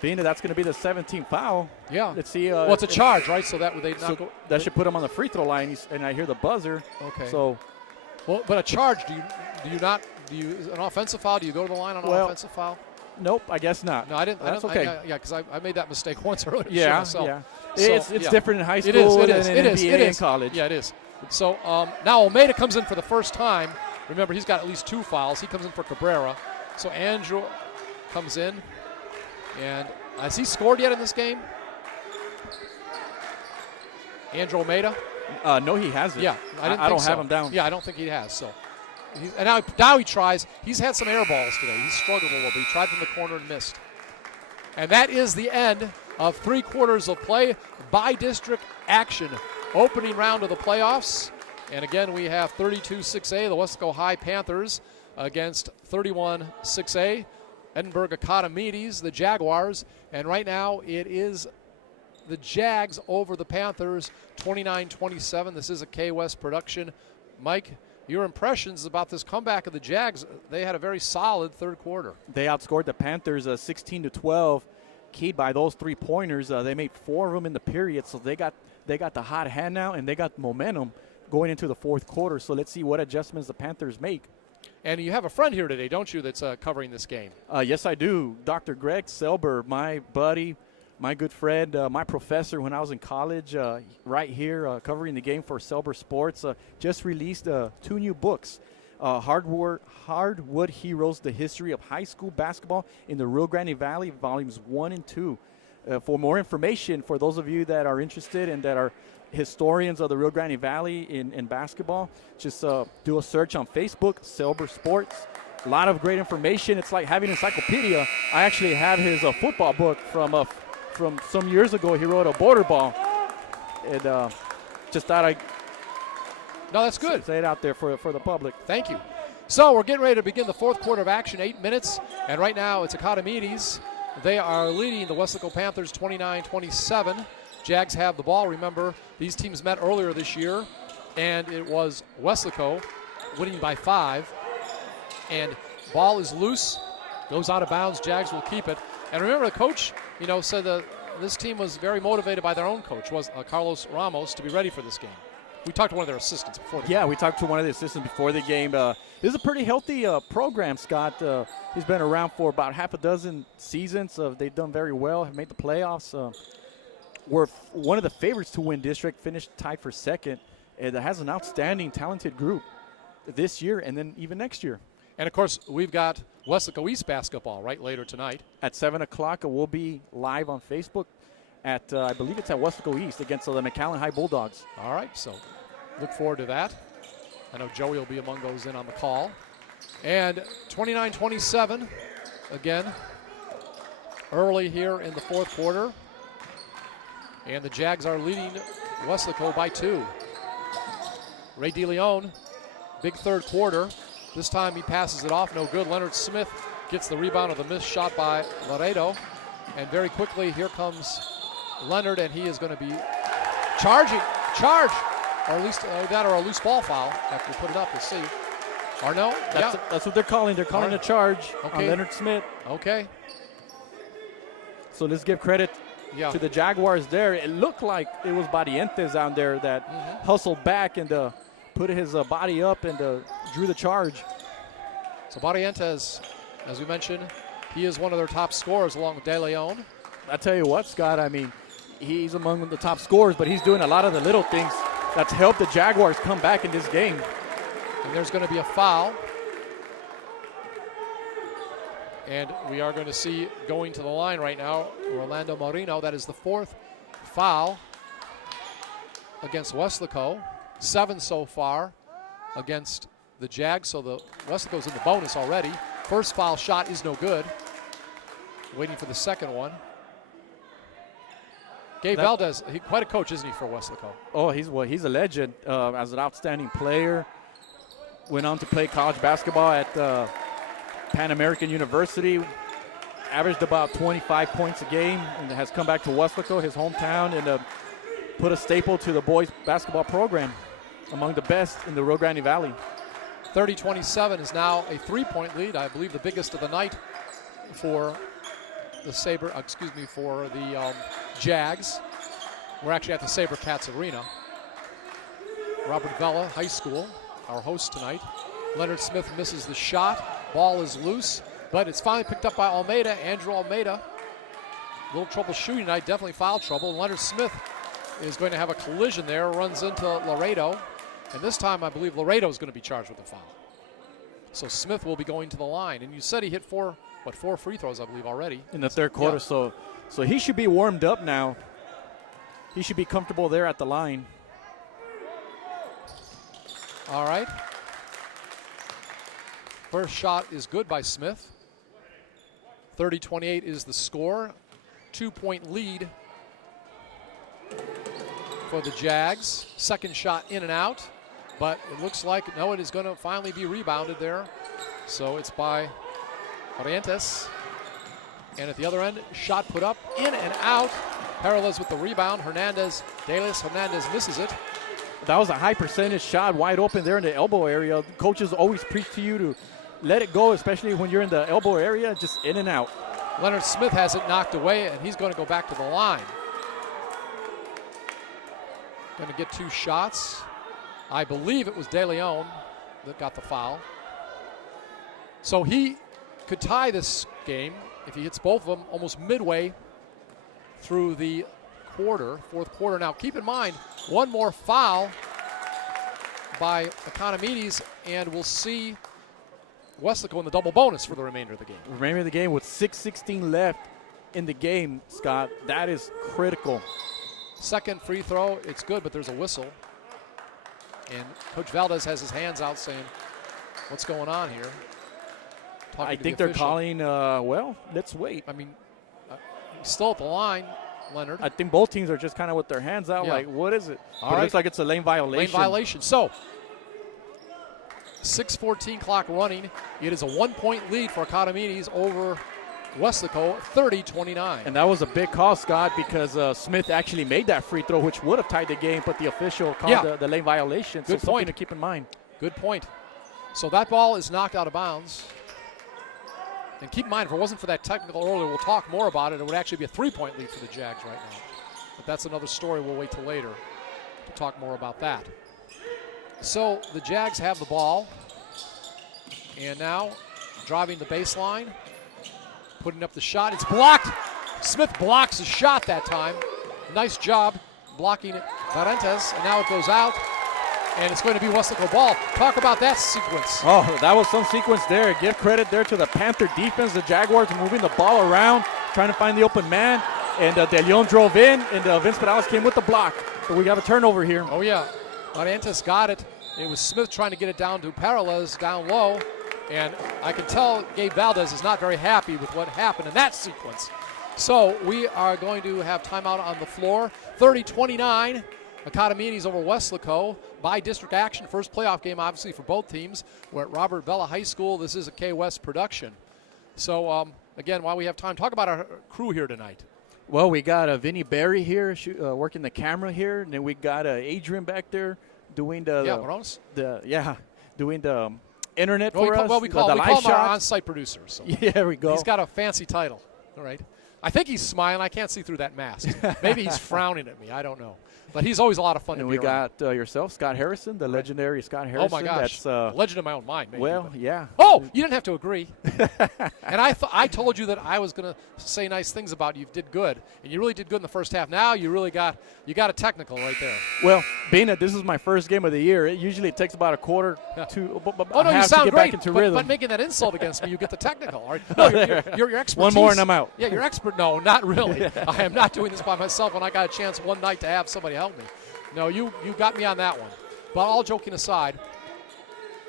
being that that's going to be the 17th foul. Yeah. Let's see. Well, it's a charge, right? So that would they not go? That should put him on the free throw line, and I hear the buzzer. Okay. So, well, but a charge, do you an offensive foul? Do you go to the line on an offensive foul? Nope, I guess not. No, I didn't. That's okay. Yeah, because I made that mistake once earlier. Yeah. So, it's different in high school than in NBA and college. Yeah, it is. So now Almeida comes in for the first time. Remember, he's got at least 2 fouls. He comes in for Cabrera. So Andrew comes in. And has he scored yet in this game? Andrew Almeida? No, he hasn't. Yeah, I don't have him down. Yeah, I don't think he has. So, and now he tries. He's had some air balls today. He's struggled a little bit. He tried from the corner and missed. And that is the end of 3 quarters of play by district action. Opening round of the playoffs. And again, we have 32-6A, the Weslaco High Panthers, against 31-6A, Edinburg Econ, the Jaguars. And right now it is the Jags over the Panthers, 29-27. This is a K-West production. Mike, your impressions about this comeback of the Jags? They had a very solid third quarter. They outscored the Panthers 16-12, keyed by those 3-pointers. They made 4 of them in the period, so they got the hot hand now, and they got momentum going into the fourth quarter. So let's see what adjustments the Panthers make. And you have a friend here today, don't you, that's covering this game? Yes, I do. Dr. Greg Selber, my buddy, my good friend, my professor when I was in college, right here covering the game for Selber Sports, just released 2 new books. Hardwood Heroes, The History of High School Basketball in the Rio Grande Valley, Volumes 1 and 2. For more information, for those of you that are interested and that are historians of the Rio Grande Valley in basketball, just do a search on Facebook, Selber Sports. A lot of great information. It's like having an encyclopedia. I actually have his football book from some years ago. He wrote a border ball. And just thought I'd that's good. Say it out there for the public. Thank you. So we're getting ready to begin the fourth quarter of action, 8 minutes. And right now it's Economides. They are leading the Weslaco Panthers 29-27. Jags have the ball. Remember, these teams met earlier this year, and it was Weslaco winning by 5. And ball is loose Goes out of bounds. Jags will keep it. And remember, the coach, said that this team was very motivated by their own coach, was Carlos Ramos, to be ready for this game. We talked to one of their assistants before the game. Yeah, we talked to one of the assistants before the game. This is a pretty healthy program, Scott. He's been around for about half a dozen seasons. They've done very well, have made the playoffs. We're one of the favorites to win district, finished tied for second. It has an outstanding, talented group this year and then even next year. And, of course, we've got Weslaco East basketball right later tonight. At 7 o'clock, we'll be live on Facebook at, I believe it's at Weslaco East against the McAllen High Bulldogs. All right, so look forward to that. I know Joey will be among those in on the call. And 29-27, again, early here in the fourth quarter. And the Jags are leading Weslaco by 2. Ray DeLeon, big third quarter. This time he passes it off, no good. Leonard Smith gets the rebound of the missed shot by Laredo. And very quickly, here comes Leonard, and he is going to be charge, or at least that or a loose ball foul after we put it up. We'll see. Or no? That's what they're calling. They're calling a charge on Leonard Smith. Okay. So let's give credit to the Jaguars there. It looked like it was Barrientos down there that hustled back and put his body up and drew the charge. So Barrientos, as we mentioned, he is one of their top scorers along with De Leon. I tell you what, Scott, I mean, he's among the top scorers, but he's doing a lot of the little things that's helped the Jaguars come back in this game. And there's going to be a foul. And we are going to see going to the line right now, Rolando Moreno. That is the 4th foul against Weslaco. 7 so far against the Jags, so the Weslaco's in the bonus already. First foul shot is no good. Waiting for the second one. Gabe Valdez, quite a coach, isn't he, for Weslaco? Oh, he's a legend as an outstanding player. Went on to play college basketball at Pan American University. Averaged about 25 points a game and has come back to Weslaco, his hometown, and put a staple to the boys basketball program, among the best in the Rio Grande Valley. 30-27 is now a 3-point lead, I believe the biggest of the night for the for the Jags. We're actually at the SaberCats Arena. Robert Vela, high school, our host tonight. Leonard Smith misses the shot. Ball is loose, but it's finally picked up by Almeida. Andrew Almeida. A little trouble shooting tonight, definitely foul trouble. Leonard Smith is going to have a collision there, runs into Laredo. And this time, I believe Laredo is going to be charged with a foul. So Smith will be going to the line. And you said he hit 4 free throws, I believe, already. In the third quarter, so he should be warmed up now. He should be comfortable there at the line. All right. First shot is good by Smith. 30-28 is the score. 2-point lead for the Jags. Second shot in and out. But it looks like, no, it is going to finally be rebounded there. So it's by Barrientos. And at the other end, shot put up, in and out. Peralez with the rebound. Hernandez misses it. That was a high percentage shot, wide open there in the elbow area. Coaches always preach to you to let it go, especially when you're in the elbow area, just in and out. Leonard Smith has it knocked away, and he's going to go back to the line. Going to get 2 shots. I believe it was De Leon that got the foul. So he could tie this game if he hits both of them almost midway through the fourth quarter. Now, keep in mind, one more foul by Economides, and we'll see Weslaco in the double bonus for the remainder of the game. Remainder of the game with 6:16 left in the game, Scott. That is critical. Second free throw, it's good, but there's a whistle. And Coach Valdez has his hands out saying, what's going on here? I think they're calling, let's wait. I mean, he's still at the line, Leonard. I think both teams are just kind of with their hands out, like, what is it? It looks like it's a lane violation. Lane violation. So, 6:14 clock running. It is a 1-point lead for Economides over Weslaco, 30-29. And that was a big call, Scott, because Smith actually made that free throw, which would have tied the game, but the official called the lane violation. Good so point. Something to keep in mind. Good point. So that ball is knocked out of bounds. And keep in mind, if it wasn't for that technical earlier, we'll talk more about it. It would actually be a 3-point lead for the Jags right now. But that's another story. We'll wait till later to talk more about that. So the Jags have the ball. And now driving the baseline, putting up the shot. It's blocked. Smith blocks the shot that time. Nice job blocking Barrientos. And now it goes out. And it's going to be Weslaco ball. Talk about that sequence. Oh, that was some sequence there. Give credit there to the Panther defense. The Jaguars are moving the ball around, trying to find the open man. And De Leon drove in, and Vince Perales came with the block. So we got a turnover here. Oh, yeah. Barrientos got it. It was Smith trying to get it down to Perales down low. And I can tell Gabe Valdez is not very happy with what happened in that sequence. So we are going to have timeout on the floor. 30-29. Academides over Weslaco by district action. First playoff game, obviously, for both teams. We're at Robert Vela High School. This is a K-West production. So, again, while we have time, talk about our crew here tonight. Well, we got Vinny Berry here working the camera here. And then we got Adrian back there doing the internet for us. Well, we call him our on-site producer. So. Yeah, there we go. He's got a fancy title. All right. I think he's smiling. I can't see through that mask. Maybe he's frowning at me. I don't know. But he's always a lot of fun to be around. And we got yourself, Scott Harrison, the legendary Scott Harrison. Oh, my gosh. That's legend in my own mind, maybe. Well, yeah. Oh, you didn't have to agree. And I told you that I was going to say nice things about you. You did good. And you really did good in the first half. Now you really got a technical right there. Well, being that this is my first game of the year, it usually takes about a quarter to you sound great, back into rhythm. But making that insult against me, you get the technical. All right? No, your expertise. One more and I'm out. Yeah, you're expert. No, not really. I am not doing this by myself when I got a chance one night to have somebody help me. No, you got me on that one. But all joking aside,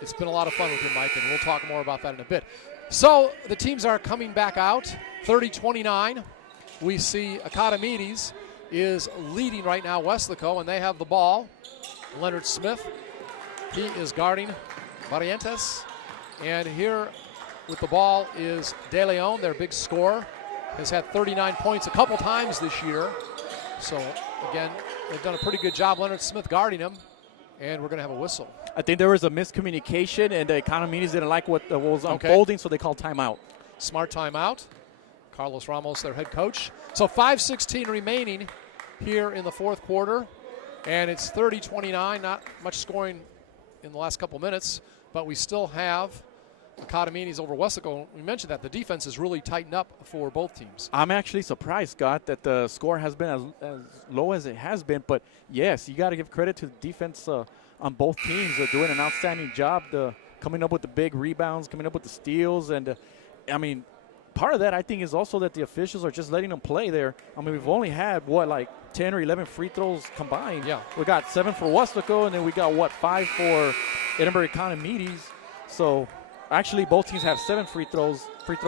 it's been a lot of fun with you, Mike, and we'll talk more about that in a bit. So the teams are coming back out, 30-29. We see Academides is leading right now Weslaco, and they have the ball. Leonard Smith, he is guarding Barrientos. And here with the ball is De Leon, their big scorer. Has had 39 points a couple times this year. So, again, they've done a pretty good job. Leonard Smith guarding him, and we're going to have a whistle. I think there was a miscommunication, and the Academides didn't like what was unfolding, so they called timeout. Smart timeout. Carlos Ramos, their head coach. So 5:16 remaining here in the fourth quarter, and it's 30-29. Not much scoring in the last couple minutes, but we still have Academides over Weslaco. We mentioned that the defense has really tightened up for both teams. I'm actually surprised, Scott, that the score has been as low as it has been. But, yes, you got to give credit to the defense on both teams. They're doing an outstanding job coming up with the big rebounds, coming up with the steals. And, I mean, part of that, I think, is also that the officials are just letting them play there. I mean, we've only had, 10 or 11 free throws combined. Yeah. We got 7 for Weslaco, and then we got, 5 for Edinburg Econ. So – actually, both teams have 7 free throw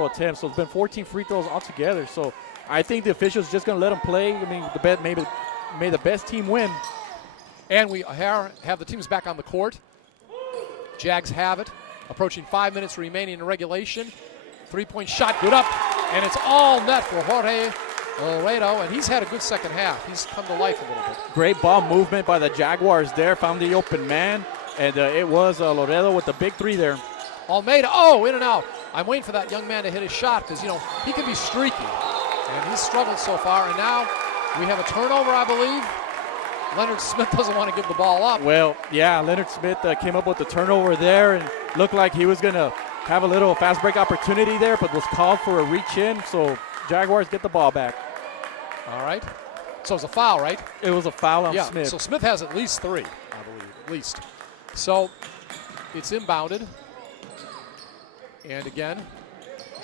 attempts, so it's been 14 free throws altogether. So I think the officials just going to let them play. I mean, may the best team win. And we have the teams back on the court. Jags have it. Approaching 5 minutes remaining in regulation. 3-point shot, good up, and it's all net for Jorge Laredo, and he's had a good second half. He's come to life a little bit. Great ball movement by the Jaguars there. Found the open man, and it was Laredo with the big 3 there. Almeida, in and out. I'm waiting for that young man to hit his shot because, he can be streaky. And he's struggled so far. And now we have a turnover, I believe. Leonard Smith doesn't want to give the ball up. Well, yeah, Leonard Smith came up with the turnover there and looked like he was going to have a little fast break opportunity there, but was called for a reach in. So Jaguars get the ball back. All right. So it was a foul, right? It was a foul on Smith. So Smith has at least 3, I believe, at least. So it's inbounded. And again,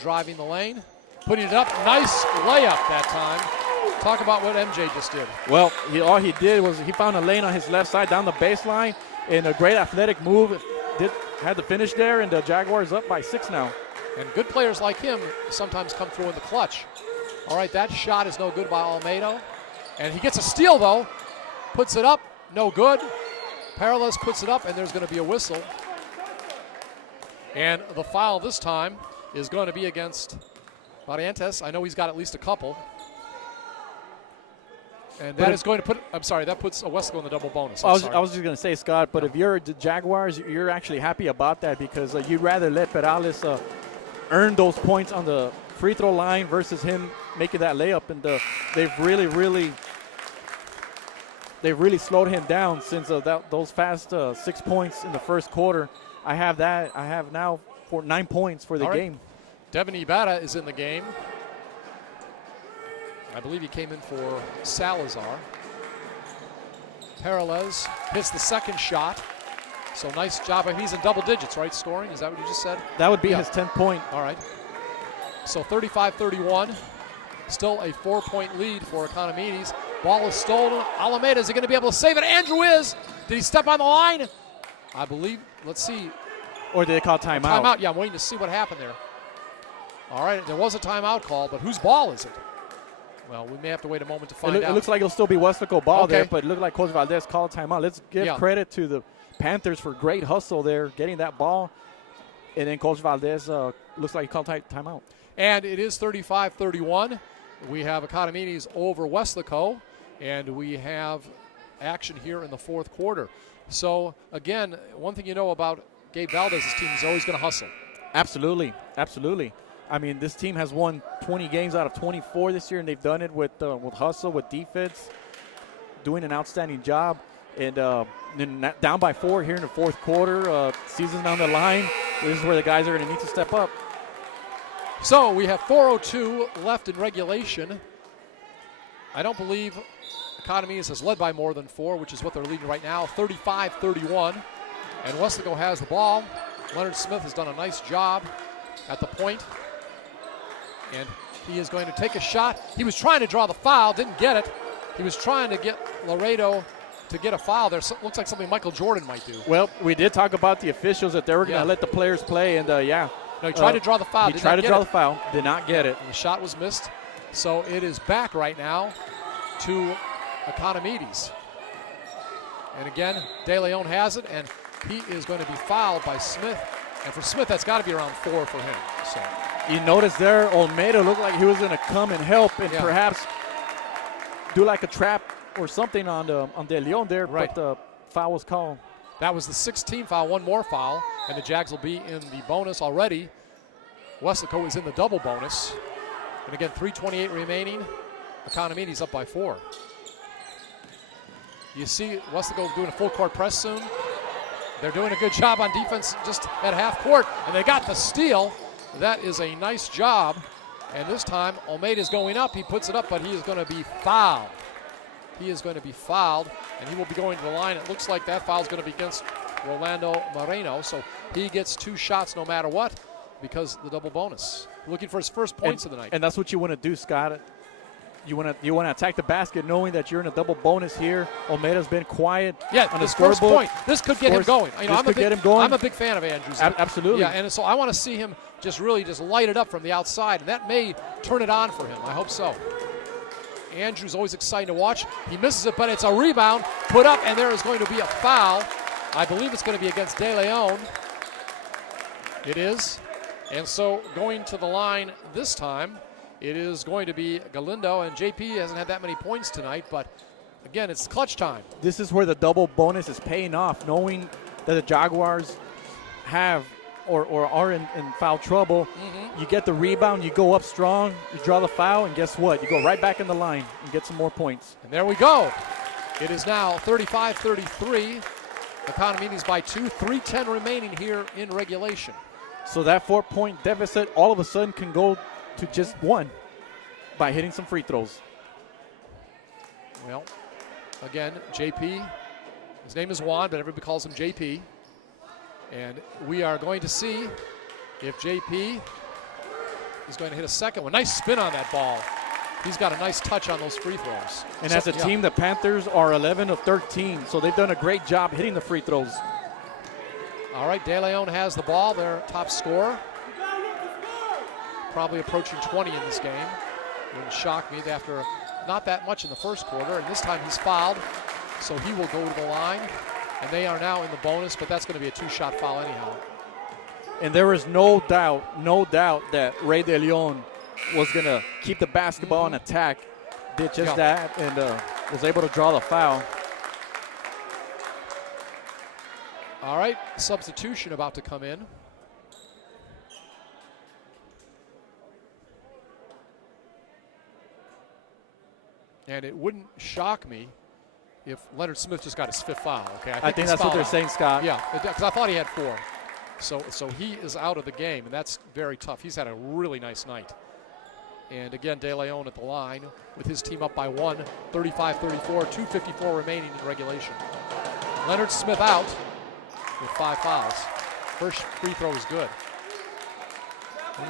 driving the lane, putting it up. Nice layup that time. Talk about what MJ just did. Well, all he did was he found a lane on his left side down the baseline, and a great athletic move. Had the finish there, and the Jaguars up by 6 now. And good players like him sometimes come through in the clutch. All right, that shot is no good by Almeida. And he gets a steal, though. Puts it up, no good. Perales puts it up, and there's going to be a whistle. And the foul this time is going to be against Barrientos. I know he's got at least a couple. And that is going to that puts Weslaco in the double bonus. I was just going to say, Scott, but if you're the Jaguars, you're actually happy about that because you'd rather let Perales earned those points on the free throw line versus him making that layup. And they've really slowed him down since those fast 6 points in the first quarter. I have now 9 points for the game. Devin Ibarra is in the game. I believe he came in for Salazar. Peralez hits the second shot. So nice job. He's in double digits, right, scoring? Is that what you just said? That would be his 10th point. All right. So 35-31. Still a 4-point lead for Economides. Ball is stolen. Alameda, is he going to be able to save it? Andrew is. Did he step on the line? I believe. Let's see. Or did they call timeout? Timeout, yeah. I'm waiting to see what happened there. All right, there was a timeout call, but whose ball is it? Well, we may have to wait a moment to find out. It looks like it'll still be Weslaco ball there, but it looked like Coach Valdez called timeout. Let's give credit to the Panthers for great hustle there, getting that ball. And then Coach Valdez looks like he called timeout. And it is 35-31. We have Economides over Weslaco, and we have action here in the fourth quarter. So, again, one thing you know about Gabe Valdez's team is always going to hustle. Absolutely, absolutely. I mean, this team has won 20 games out of 24 this year, and they've done it with hustle, with defense, doing an outstanding job. And then down by 4 here in the fourth quarter, season's on the line. This is where the guys are going to need to step up. So we have 4:02 left in regulation. I don't believe Economides has led by more than 4, which is what they're leading right now, 35-31. And Weslaco has the ball. Leonard Smith has done a nice job at the point. And he is going to take a shot. He was trying to draw the foul, didn't get it. He was trying to get Laredo to get a foul there. So, looks like something Michael Jordan might do. Well, we did talk about the officials, that they were going to let the players play, and No, he tried to draw the foul. He tried to draw the foul, did not get it. And the shot was missed. So it is back right now to Economides. And again, De Leon has it, and he is going to be fouled by Smith. And for Smith, that's got to be around 4 for him. So you notice there, Olmedo looked like he was going to come and help and perhaps do like a trap or something on De Leon there, but the foul was called. That was the 16th foul, one more foul, and the Jags will be in the bonus already. Weslaco is in the double bonus. And again, 3:28 remaining. Economides up by 4. You see Weslaco doing a full court press soon. They're doing a good job on defense just at half court, and they got the steal. That is a nice job. And this time, Almeida is going up. He puts it up, but he is going to be fouled. He is going to be fouled, and he will be going to the line. It looks like that foul is going to be against Rolando Moreno, so he gets 2 shots no matter what because the double bonus. Looking for his first points of the night. And that's what you want to do, Scott. You want to attack the basket knowing that you're in a double bonus here. Olmeida's been quiet on the scoreboard. First point. This could get him going. You know, I'm a big fan of Andrews. Absolutely. Yeah, and so I want to see him just really light it up from the outside, and that may turn it on for him. I hope so. Andrews always exciting to watch. He misses it, but it's a rebound put up, and there is going to be a foul. I believe it's going to be against De Leon. It is. And so going to the line this time, it is going to be Galindo, and JP hasn't had that many points tonight, but again, it's clutch time. This is where the double bonus is paying off, knowing that the Jaguars have or are in foul trouble. You get the rebound, you go up strong, you draw the foul, and guess what? You go right back in the line and get some more points. And there we go. It is now 35-33. Economides by 2, 3:10 remaining here in regulation. So that 4-point deficit all of a sudden can go to just 1 by hitting some free throws. Well, again, JP, his name is Juan, but everybody calls him JP. And we are going to see if JP is going to hit a second one. Nice spin on that ball. He's got a nice touch on those free throws. And as a team, the Panthers are 11 of 13, so they've done a great job hitting the free throws. All right, De Leon has the ball, their top scorer. Probably approaching 20 in this game. Wouldn't shock me after not that much in the first quarter, and this time he's fouled, so he will go to the line. And they are now in the bonus, but that's going to be a 2-shot foul anyhow. And there is no doubt that Ray De Leon was going to keep the basketball in attack. Did just that and was able to draw the foul. All right, substitution about to come in. And it wouldn't shock me if Leonard Smith just got his 5th foul. Okay, I think that's what they're saying, Scott. Yeah, because I thought he had 4. So he is out of the game, and that's very tough. He's had a really nice night. And again, De Leon at the line with his team up by 1, 35-34, 2:54 remaining in regulation. Leonard Smith out with 5 fouls. First free throw is good.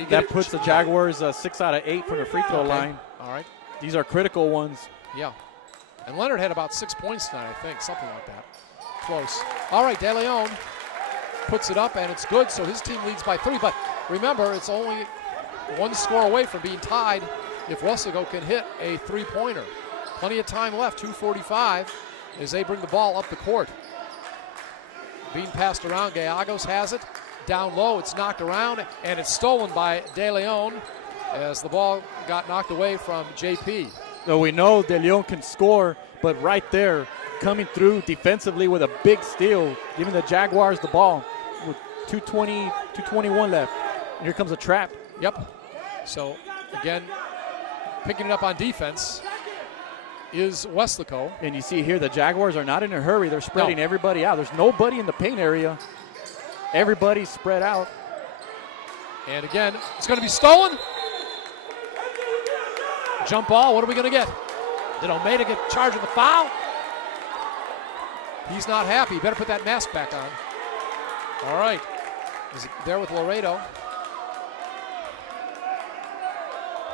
That puts the Jaguars 6 out of 8 from the free throw line. All right. These are critical ones. Yeah. And Leonard had about 6 points tonight, I think, something like that. Close. All right, De Leon puts it up, and it's good, so his team leads by 3. But remember, it's only 1 score away from being tied if Weslaco can hit a 3-pointer. Plenty of time left, 2:45, as they bring the ball up the court. Being passed around, Gallegos has it. Down low, it's knocked around, and it's stolen by De Leon as the ball got knocked away from JP. So we know De Leon can score, but right there, coming through defensively with a big steal, giving the Jaguars the ball with 2:21 left. And here comes a trap. Yep. So, again, picking it up on defense is Weslaco. And you see here the Jaguars are not in a hurry. They're spreading everybody out. There's nobody in the paint area. Everybody's spread out. And again, it's going to be stolen. Jump ball. What are we going to get? Did Almeida get charged with a foul? He's not happy. Better put that mask back on. All right. He's there with Laredo.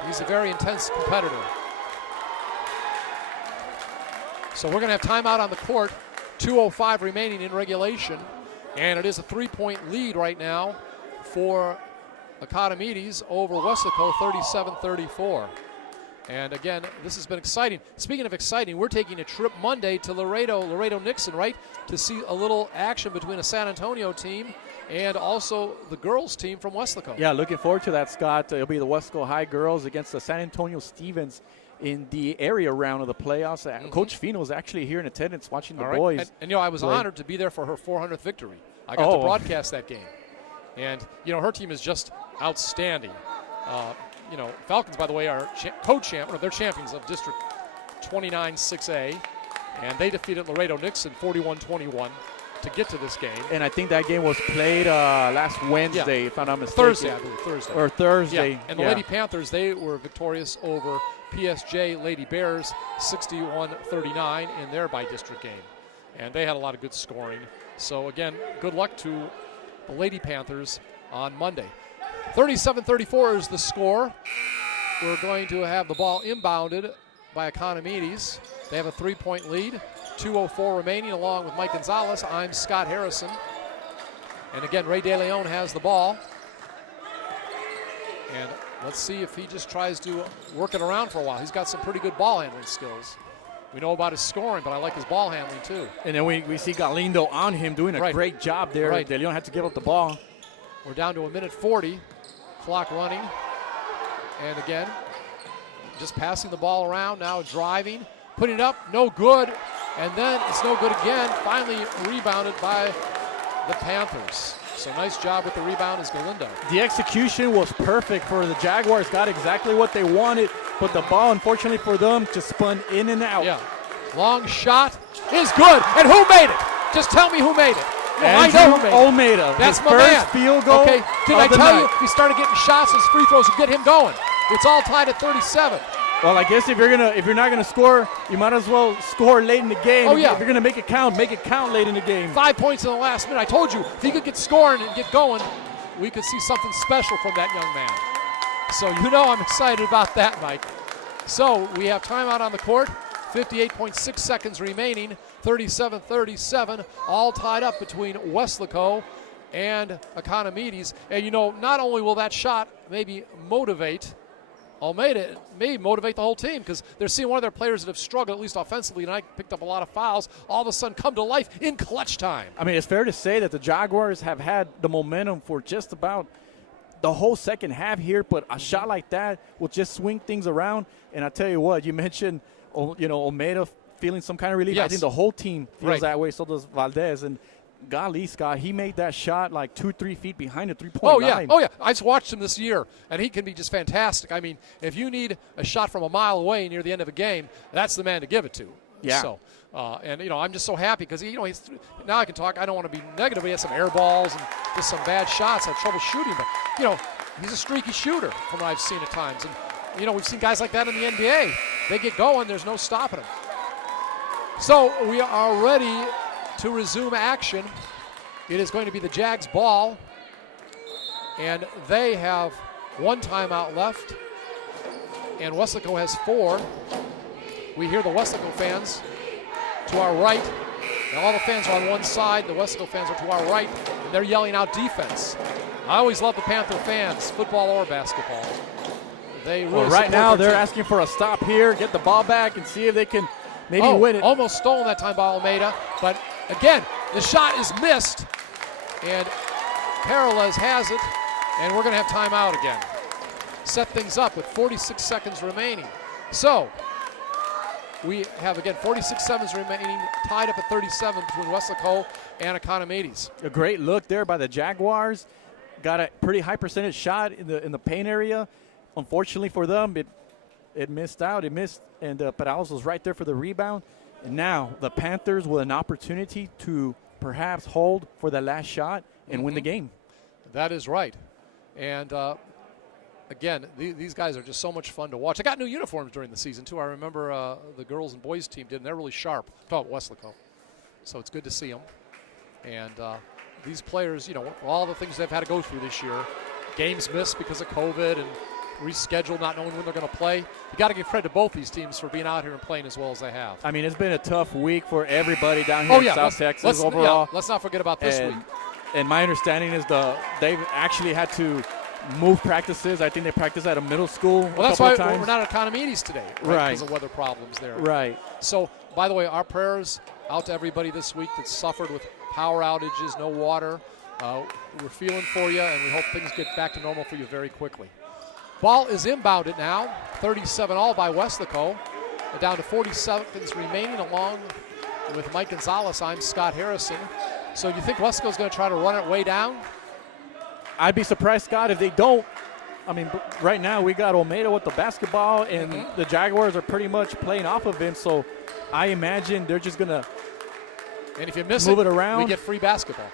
He's a very intense competitor. So we're going to have timeout on the court. 2:05 remaining in regulation. And it is a 3-point lead right now for Economides over Weslaco, 37-34. And again, this has been exciting. Speaking of exciting, we're taking a trip Monday to Laredo-Nixon, right, to see a little action between a San Antonio team and also the girls team from Weslaco. Yeah, looking forward to that, Scott. It'll be the Weslaco High girls against the San Antonio Stevens in the area round of the playoffs. Coach Fino is actually here in attendance watching the boys. And I was honored to be there for her 400th victory. I got to broadcast that game. And, her team is just outstanding. Falcons, by the way, are they're champions of District 29 6A. And they defeated Laredo-Nixon 41-21 to get to this game. And I think that game was played last Wednesday, if I'm not mistaken. Thursday, I believe. Thursday. Yeah. And the Lady Panthers, they were victorious over PSJ Lady Bears 61-39 in their by-district game. And they had a lot of good scoring. So, again, good luck to the Lady Panthers on Monday. 37-34 is the score. We're going to have the ball inbounded by Economides. They have a 3-point lead. 2:04 remaining along with Mike Gonzalez. I'm Scott Harrison. And again, Ray De Leon has the ball. And let's see if he just tries to work it around for a while. He's got some pretty good ball handling skills. We know about his scoring, but I like his ball handling too. And then we see Galindo on him doing a great job there. De Leon had to give up the ball. We're down to 1:40. Clock running. And again, just passing the ball around, now driving. Putting it up, no good. And then it's no good again. Finally rebounded by the Panthers. So nice job with the rebound is Galindo. The execution was perfect for the Jaguars. Got exactly what they wanted, but the ball, unfortunately for them, just spun in and out. Yeah. Long shot is good. And who made it? Just tell me who made it. Well, I know who made it. Almeida. That's my first man. Field goal. Okay. Did I tell you if he started getting shots, his free throws would get him going? It's all tied at 37. Well, I guess if you're not gonna score, you might as well score late in the game. Oh, yeah. If you're gonna make it count late in the game. 5 points in the last minute. I told you, if he could get scoring and get going, we could see something special from that young man. So I'm excited about that, Mike. So we have timeout on the court. 58.6 seconds remaining. 37-37, all tied up between Weslaco and Economides. And not only will that shot maybe motivate Almeida, may motivate the whole team because they're seeing one of their players that have struggled, at least offensively, and I picked up a lot of fouls, all of a sudden come to life in clutch time. I mean, it's fair to say that the Jaguars have had the momentum for just about the whole second half here, but a shot like that will just swing things around. And I tell you what, you mentioned, Almeida feeling some kind of relief. Yes. I think the whole team feels that way, so does Valdez. And golly, Scott, he made that shot like 2-3 feet behind the three-point line. Oh, yeah. I just watched him this year, and he can be just fantastic. I mean, if you need a shot from a mile away near the end of a game, that's the man to give it to. Yeah. So, and, I'm just so happy because, he's now I can talk. I don't want to be negative. He has some air balls and just some bad shots, had trouble shooting. But, he's a streaky shooter from what I've seen at times. And, we've seen guys like that in the NBA. They get going. There's no stopping them. So we are ready to resume action. It is going to be the Jags ball, and they have 1 timeout left, and Weslaco has 4. We hear the Weslaco fans to our right. Now all the fans are on one side, the Weslaco fans are to our right, and they're yelling out defense. I always love the Panther fans, football or basketball. They really right now they're team. asking for a stop here, get the ball back, and see if they can maybe win it. Almost stolen that time by Almeida, but again, the shot is missed, and Peralez has it, and we're going to have timeout again. Set things up with 46 seconds remaining. So we have, again, 46 seconds remaining, tied up at 37 between Weslaco and Economides. A great look there by the Jaguars. Got a pretty high percentage shot in the paint area. Unfortunately for them, it missed out. It missed, and Peralez was right there for the rebound. And now the Panthers with an opportunity to perhaps hold for the last shot and win the game. That is right. And again, these guys are just so much fun to watch. I got new uniforms during the season, too. I remember the girls and boys team did, and they're really sharp. Talk about Weslaco. So it's good to see them. And these players, all the things they've had to go through this year, games missed because of COVID and rescheduled, not knowing when they're going to play. You got to give credit to both these teams for being out here and playing as well as they have. I mean, it's been a tough week for everybody down here in South Texas overall. Yeah, let's not forget about this week. And my understanding is they've actually had to move practices. I think they practiced at a middle school a that's couple why of times. we're not at Economides today, right? Because of weather problems there. Right. So, by the way, our prayers out to everybody this week that suffered with power outages, no water. We're feeling for you, and we hope things get back to normal for you very quickly. Ball is inbounded now, 37 all by Weslaco. Down to 40 seconds remaining, along with Mike Gonzalez. I'm Scott Harrison. So you think Weslaco's going to try to run it way down? I'd be surprised, Scott, if they don't. I mean, right now we got Almeida with the basketball, and the Jaguars are pretty much playing off of him. So I imagine they're just going to and if you miss move it around. We get free basketball.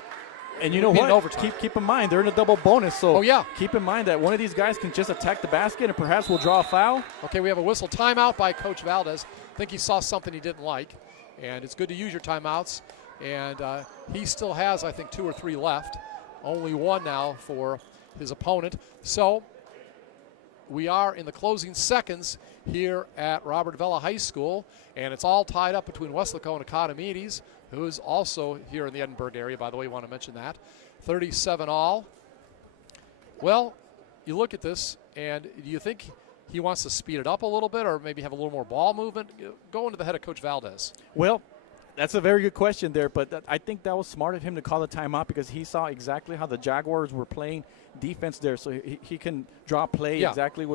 And you know what? Keep in mind, they're in a double bonus. So keep in mind that one of these guys can just attack the basket and perhaps will draw a foul. Okay, we have a whistle timeout by Coach Valdez. I think he saw something he didn't like. And it's good to use your timeouts. And he still has, I think, 2 or 3 left. Only 1 now for his opponent. So we are in the closing seconds here at Robert Vela High School. And it's all tied up between Weslaco and Economides, who is also here in the Edinburg area, by the way, I want to mention that. 37 all. Well, you look at this, and do you think he wants to speed it up a little bit or maybe have a little more ball movement? Go into the head of Coach Valdez. Well, that's a very good question there, but I think that was smart of him to call the timeout because he saw exactly how the Jaguars were playing defense there, so he can draw play exactly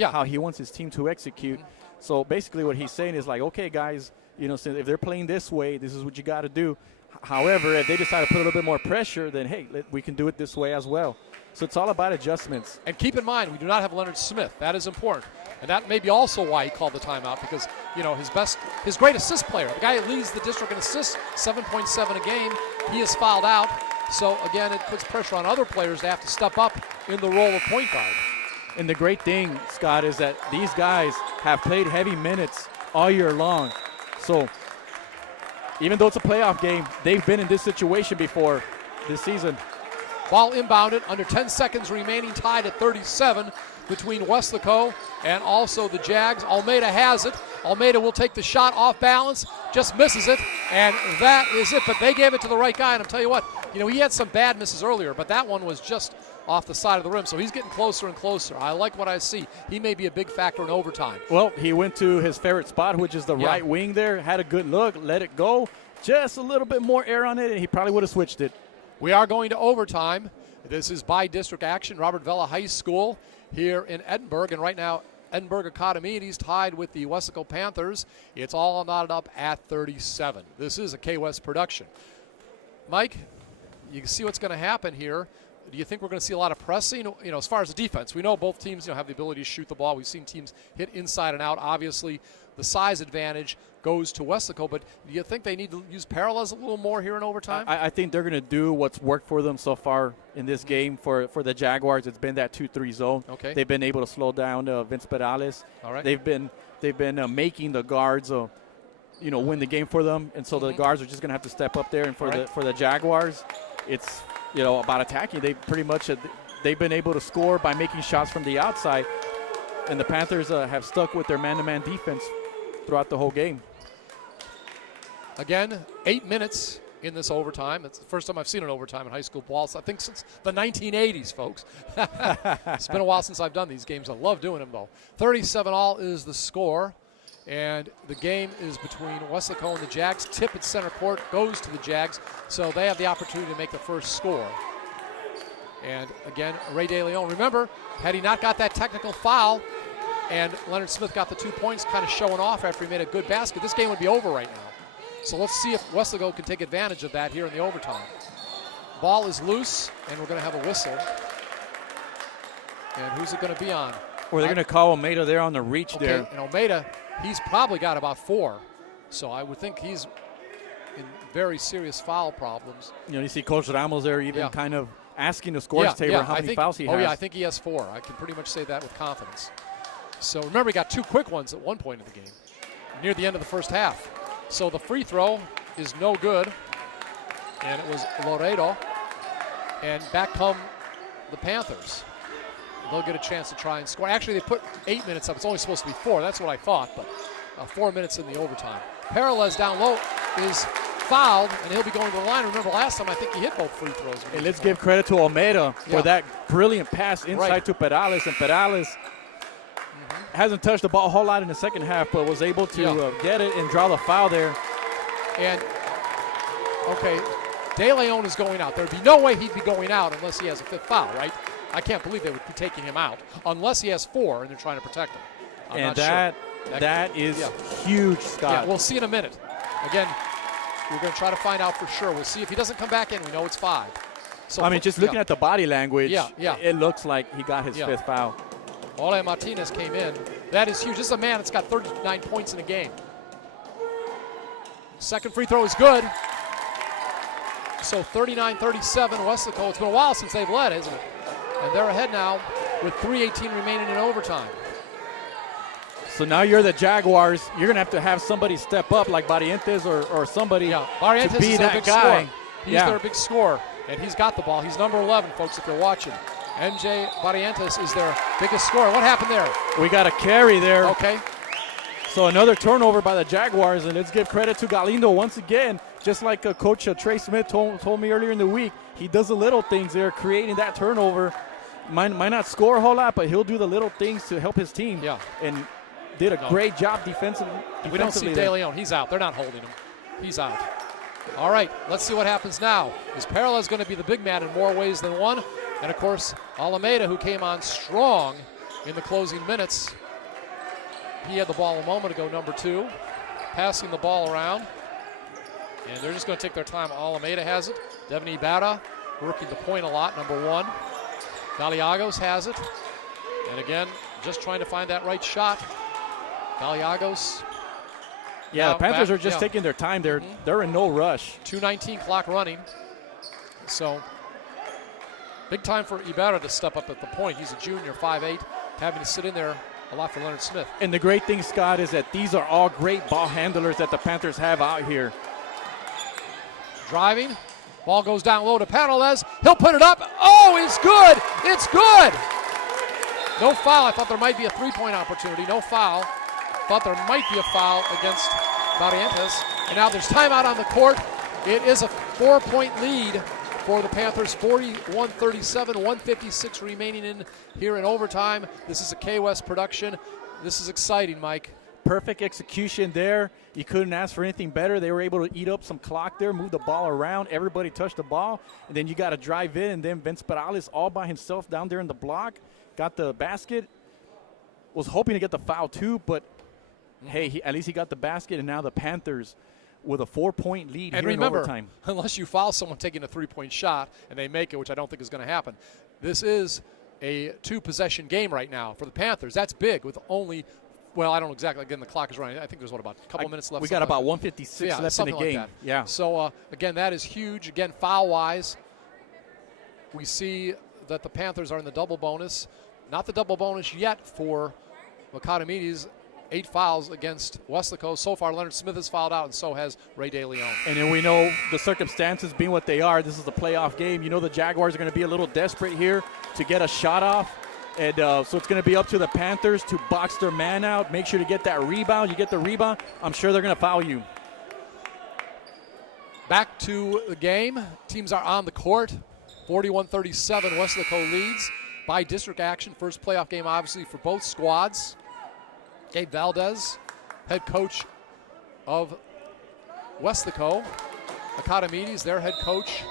how he wants his team to execute. So basically what he's saying is like, okay, guys, so if they're playing this way, this is what you got to do. However, if they decide to put a little bit more pressure, then, hey, we can do it this way as well. So it's all about adjustments. And keep in mind, we do not have Leonard Smith. That is important. And that may be also why he called the timeout because, his great assist player, the guy that leads the district in assists, 7.7 a game, he is fouled out. So, again, it puts pressure on other players to have to step up in the role of point guard. And the great thing, Scott, is that these guys have played heavy minutes all year long. So even though it's a playoff game, they've been in this situation before this season. Ball inbounded, under 10 seconds remaining, tied at 37 between Weslaco and also the Jags. Almeida has it. Almeida will take the shot off balance, just misses it, and that is it. But they gave it to the right guy, and I'll tell you what, he had some bad misses earlier, but that one was just off the side of the rim, so he's getting closer and closer. I like what I see. He may be a big factor in overtime. Well, he went to his favorite spot, which is the right wing there, had a good look, let it go, just a little bit more air on it, and he probably would have switched it. We are going to overtime. This is by district action, Robert Vela High School here in Edinburg, and right now Edinburg Econ tied with the Weslaco Panthers. It's all knotted up at 37. This is a K-West production. Mike, you can see what's going to happen here. Do you think we're going to see a lot of pressing? As far as the defense, we know both teams, have the ability to shoot the ball. We've seen teams hit inside and out. Obviously, the size advantage goes to Weslaco, but do you think they need to use parallels a little more here in overtime? I think they're going to do what's worked for them so far in this game. For the Jaguars, it's been that 2-3 zone. Okay. They've been able to slow down Vince Perales. All right. They've been making the guards win the game for them, and so the guards are just going to have to step up there. And for the Jaguars, it's about attacking. They pretty much they've been able to score by making shots from the outside, and the Panthers have stuck with their man-to-man defense throughout the whole game. Again, 8 minutes in this overtime. That's the first time I've seen an overtime in high school ball, I think since the 1980s, folks. It's been a while since I've done these games. I love doing them, though. 37-all is the score, and the game is between Weslaco and the Jags. Tip at center court goes to the Jags, so they have the opportunity to make the first score. And again, Ray De Leon. Remember, had he not got that technical foul and Leonard Smith got the 2 points, kind of showing off after he made a good basket, this game would be over right now. So let's see if Weslaco can take advantage of that here in the overtime. Ball is loose, and we're going to have a whistle. And who's it going to be on? Or they're going to call Almeida there on the reach there. And Almeida, he's probably got about 4. So I would think he's in very serious foul problems. You see Coach Ramos there even kind of asking the scores table how many fouls he has. Oh, yeah, I think he has 4. I can pretty much say that with confidence. So remember, he got 2 quick ones at one point in the game, near the end of the first half. So the free throw is no good, and it was Laredo. And back come the Panthers. They'll get a chance to try and score. Actually, they put 8 minutes up. It's only supposed to be 4. That's what I thought, but 4 minutes in the overtime. Perales down low is fouled, and he'll be going to the line. Remember, last time I think he hit both free throws. And let's give credit to Almeida for that brilliant pass inside to Perales, and Perales hasn't touched the ball a whole lot in the second half, but was able to get it and draw the foul there. And, okay, De Leon is going out. There'd be no way he'd be going out unless he has a 5th foul, right? I can't believe they would be taking him out unless he has 4 and they're trying to protect him. I'm not sure. That is huge, Scott. Yeah, we'll see in a minute. Again, we're going to try to find out for sure. We'll see if he doesn't come back in. We know it's 5. So just looking at the body language, it looks like he got his 5th foul. Ole Martinez came in. That is huge. This is a man that's got 39 points in a game. Second free throw is good. So 39-37, Weslaco. It's been a while since they've led, isn't it? And they're ahead now with 3:18 remaining in overtime. So now you're the Jaguars. You're going to have somebody step up like Barrientos or somebody Barrientos to be is that big guy. Scorer. He's their big scorer, and he's got the ball. He's number 11, folks, if you're watching. MJ Barrientos is their biggest scorer. What happened there? We got a carry there. Okay. So another turnover by the Jaguars, and let's give credit to Galindo once again. Just like Coach Trey Smith told me earlier in the week, he does the little things there, creating that turnover. Might not score a whole lot, but he'll do the little things to help his team. Yeah. And did a great job defensively. We don't see De Leon. He's out. They're not holding him. He's out. All right, let's see what happens now. Is Perales going to be the big man in more ways than one? And, of course, Alameda, who came on strong in the closing minutes. He had the ball a moment ago, number 2, passing the ball around. And they're just going to take their time. Alameda has it. Devin Ibarra working the point a lot, number 1. Galiagos has it. And, again, just trying to find that right shot. Galiagos. Yeah, the Panthers are just taking their time. They're in no rush. 2:19 clock running. So big time for Ibarra to step up at the point. He's a junior, 5'8", having to sit in there a lot for Leonard Smith. And the great thing, Scott, is that these are all great ball handlers that the Panthers have out here. Driving. Ball goes down low to Perales. He'll put it up. Oh, it's good. It's good. No foul. I thought there might be a three-point opportunity. No foul. Thought there might be a foul against Barrientos. And now there's timeout on the court. It is a 4-point lead for the Panthers, 41-37, 1:56 remaining in here in overtime. This is a K-West production. This is exciting, Mike. Perfect execution there. You couldn't ask for anything better. They were able to eat up some clock there, move the ball around. Everybody touched the ball. And then you got to drive in, and then Vince Perales all by himself down there in the block. Got the basket. Was hoping to get the foul too, but hey, at least he got the basket, and now the Panthers with a 4-point lead and here remember, in overtime. Unless you foul someone taking a 3-point shot and they make it, which I don't think is going to happen, this is a 2-possession game right now for the Panthers. That's big with only, well, I don't know exactly. Again, the clock is running. I think there's, about a couple minutes left. We got about 156 left in the game. Like yeah. So, again, that is huge. Again, foul-wise, we see that the Panthers are in the double bonus. Not the double bonus yet for Macadamides. 8 fouls against Weslaco. So far, Leonard Smith has fouled out, and so has Ray De Leon. And then we know the circumstances being what they are. This is a playoff game. You know the Jaguars are going to be a little desperate here to get a shot off. And so it's going to be up to the Panthers to box their man out. Make sure to get that rebound. You get the rebound, I'm sure they're going to foul you. Back to the game. Teams are on the court. 41-37, Weslaco leads by district action. First playoff game, obviously, for both squads. Gabe Valdez, head coach of Weslaco. Macadamides, their head coach,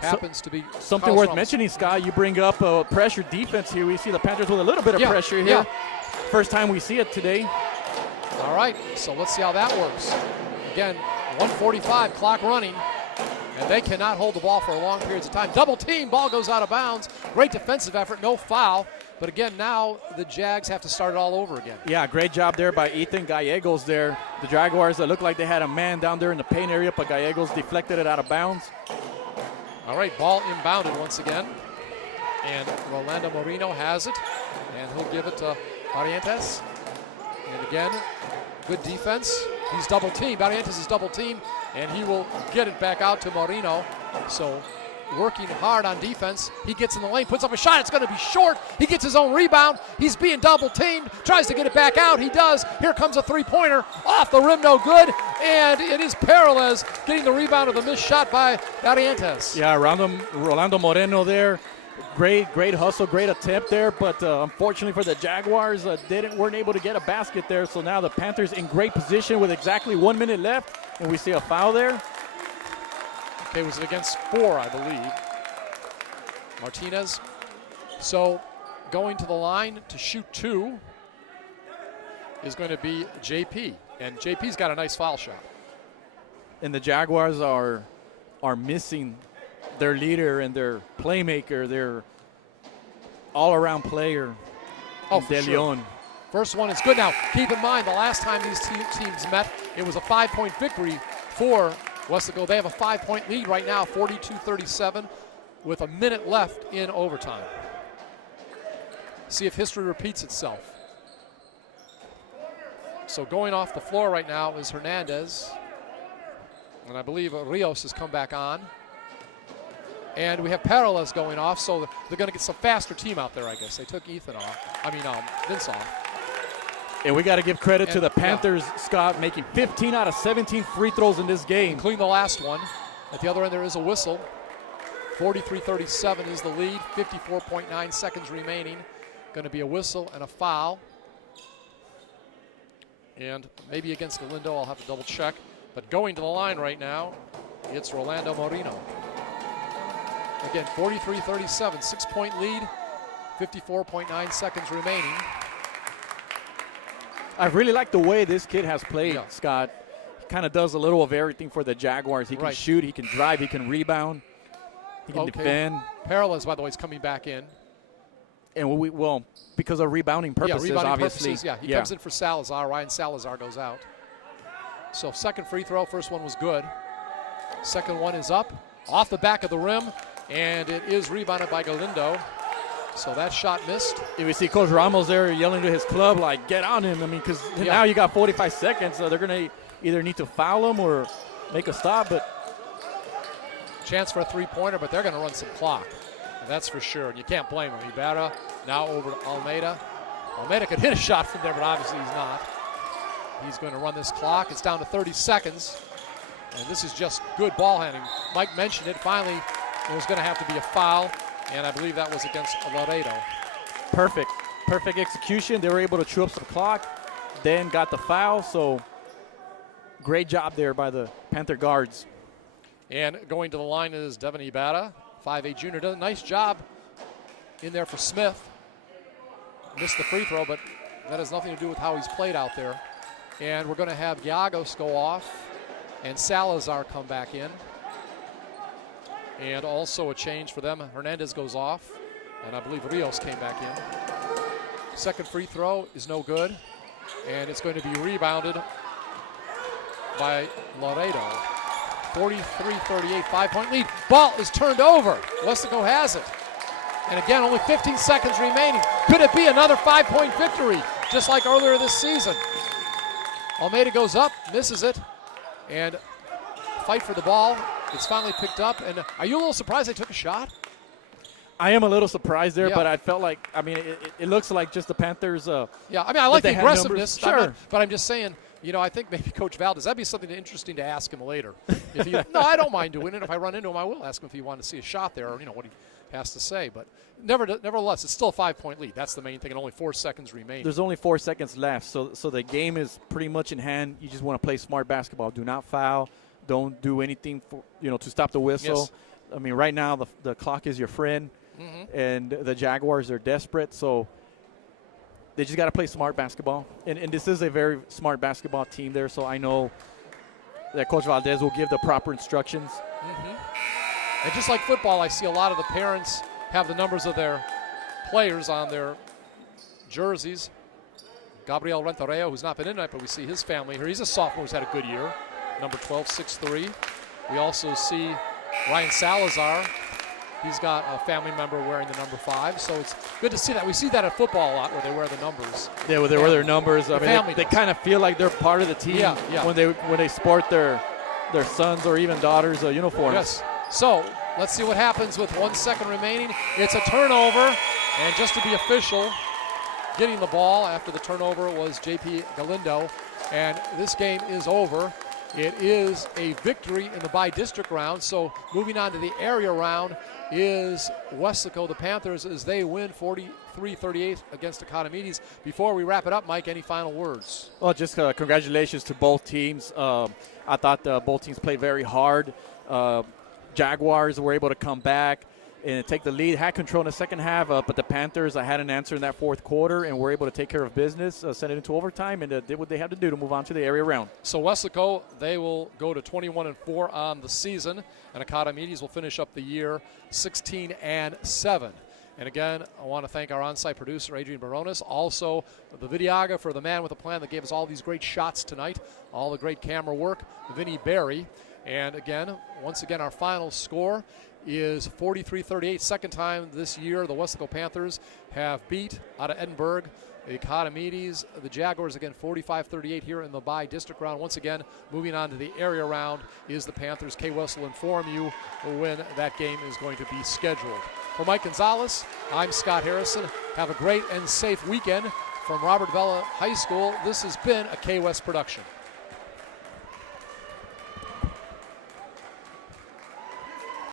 happens to be something Carlos worth Ramos. mentioning, Scott. You bring up pressure defense here. We see the Panthers with a little bit of pressure here. Yeah. First time we see it today. All right, so let's see how that works. Again, 1:45, clock running, and they cannot hold the ball for long periods of time. Double team, ball goes out of bounds. Great defensive effort, no foul. But again, now the Jags have to start it all over again. Yeah, great job there by Ethan Gallegos there. The Jaguars looked like they had a man down there in the paint area, but Gallegos deflected it out of bounds. All right, ball inbounded once again. And Rolando Moreno has it, and he'll give it to Barrientos. And again, good defense. He's double teamed. Barrientos is double teamed, and he will get it back out to Moreno. So working hard on defense. He gets in the lane, puts up a shot. It's going to be short. He gets his own rebound. He's being double teamed, tries to get it back out. He does. Here comes a three-pointer off the rim, no good. And it is Peralez getting the rebound of the missed shot by Barrientos. Yeah, Rolando Moreno there. Great hustle, great attempt there, but unfortunately for the Jaguars, weren't able to get a basket there. So now the Panthers in great position with exactly 1 minute left, and we see a foul there. Okay, was it against 4, I believe? Martinez. So going to the line to shoot 2 is going to be JP, and JP's got a nice foul shot. And the Jaguars are missing their leader and their playmaker, their all-around player, De Leon. First one is good. Now, keep in mind, the last time these teams met, it was a 5-point victory for Weslaco. They have a 5-point lead right now, 42-37, with a minute left in overtime. See if history repeats itself. So going off the floor right now is Hernandez. And I believe Rios has come back on. And we have Peralez going off, so they're going to get some faster team out there, I guess. They took Vince off. And we got to give credit to the Panthers, Scott, making 15 out of 17 free throws in this game. Including the last one. At the other end, there is a whistle. 43-37 is the lead. 54.9 seconds remaining. Going to be a whistle and a foul. And maybe against Galindo, I'll have to double check. But going to the line right now, it's Rolando Moreno. Again, 43-37, 6-point lead, 54.9 seconds remaining. I really like the way this kid has played, Scott. He kind of does a little of everything for the Jaguars. He can shoot, he can drive, he can rebound, he can defend. Peralez, by the way, is coming back in. And because of rebounding purposes, obviously. He comes in for Salazar. Ryan Salazar goes out. So second free throw, first one was good. Second one is up, off the back of the rim, and it is rebounded by Galindo. So that shot missed. If we see Coach Ramos there yelling to his club, like, get on him. I mean, because now you got 45 seconds, so they're going to either need to foul him or make a stop. But chance for a three-pointer, but they're going to run some clock. That's for sure. And you can't blame him. Ibarra now over to Almeida. Almeida could hit a shot from there, but obviously he's not. He's going to run this clock. It's down to 30 seconds. And this is just good ball handling. Mike mentioned it. Finally, it was going to have to be a foul. And I believe that was against Laredo. Perfect execution. They were able to chew up some clock, then got the foul. So great job there by the Panther guards. And going to the line is Devin Ibarra, 5'8" junior. Does a nice job in there for Smith. Missed the free throw, but that has nothing to do with how he's played out there. And we're going to have Giagos go off. and Salazar come back in. And also a change for them. Hernandez goes off, and I believe Rios came back in. Second free throw is no good, and it's going to be rebounded by Laredo. 43-38, 5-point lead. Ball is turned over. Weslaco has it. And again, only 15 seconds remaining. Could it be another 5-point victory, just like earlier this season? Almeida goes up, misses it, and fight for the ball. It's finally picked up. And are you a little surprised they took a shot? I am a little surprised there, Yeah. but I felt like, I mean, it looks like just the Panthers. Yeah, I mean, I like the they had aggressiveness. numbers. Sure. But I'm just saying, you know, I think maybe Coach Valdez, that'd be something interesting to ask him later. If he, no, I don't mind doing it. If I run into him, I will ask him if he wanted to see a shot there, or, you know, what he has to say. But nevertheless, it's still a 5-point lead. That's the main thing, and only 4 seconds remaining. There's only 4 seconds left, so the game is pretty much in hand. You just want to play smart basketball. Do not foul. Don't do anything for, to stop the whistle. Yes. I mean, right now the clock is your friend, and the Jaguars are desperate, so they just got to play smart basketball. And this is a very smart basketball team there, so I know that Coach Valdez will give the proper instructions. And just like football, I see a lot of the parents have the numbers of their players on their jerseys. Gabriel Renteria, who's not been in tonight, but we see his family here. He's a sophomore who's had a good year. Number 12, 6'3". We also see Ryan Salazar. He's got a family member wearing the number 5, so it's good to see that. We see that at football a lot where they wear the numbers. Yeah, they wear their numbers. I family mean, they does. kind of feel like they're part of the team when they sport their sons or even daughters' uniforms. Yes. So let's see what happens with 1 second remaining. It's a turnover, and just to be official, getting the ball after the turnover was J.P. Galindo, and this game is over. It is a victory in the by-district round, so moving on to the area round is Weslaco, the Panthers, as they win 43-38 against Economides. Before we wrap it up, Mike, any final words? Well, just congratulations to both teams. I thought both teams played very hard. Jaguars were able to come back and take the lead, had control in the second half, but the Panthers had an answer in that fourth quarter and were able to take care of business, send it into overtime, and did what they had to do to move on to the area round. So Weslaco, they will go to 21-4 on the season, and Economides will finish up the year 16-7. And again, I want to thank our on-site producer, Adrian Baronis, also the videographer, the man with a plan that gave us all these great shots tonight, all the great camera work, Vinny Barry. And again, once again, our final score is 43-38. Second time this year the Weslaco Panthers have beat out of Edinburg the Economides, the Jaguars, again 45-38 here in the by-district round. Once again, moving on to the area round is the Panthers. Kay West will inform you when that game is going to be scheduled. For Mike Gonzalez, I'm Scott Harrison. Have a great and safe weekend from Robert Vela High School. This has been a Kay West production.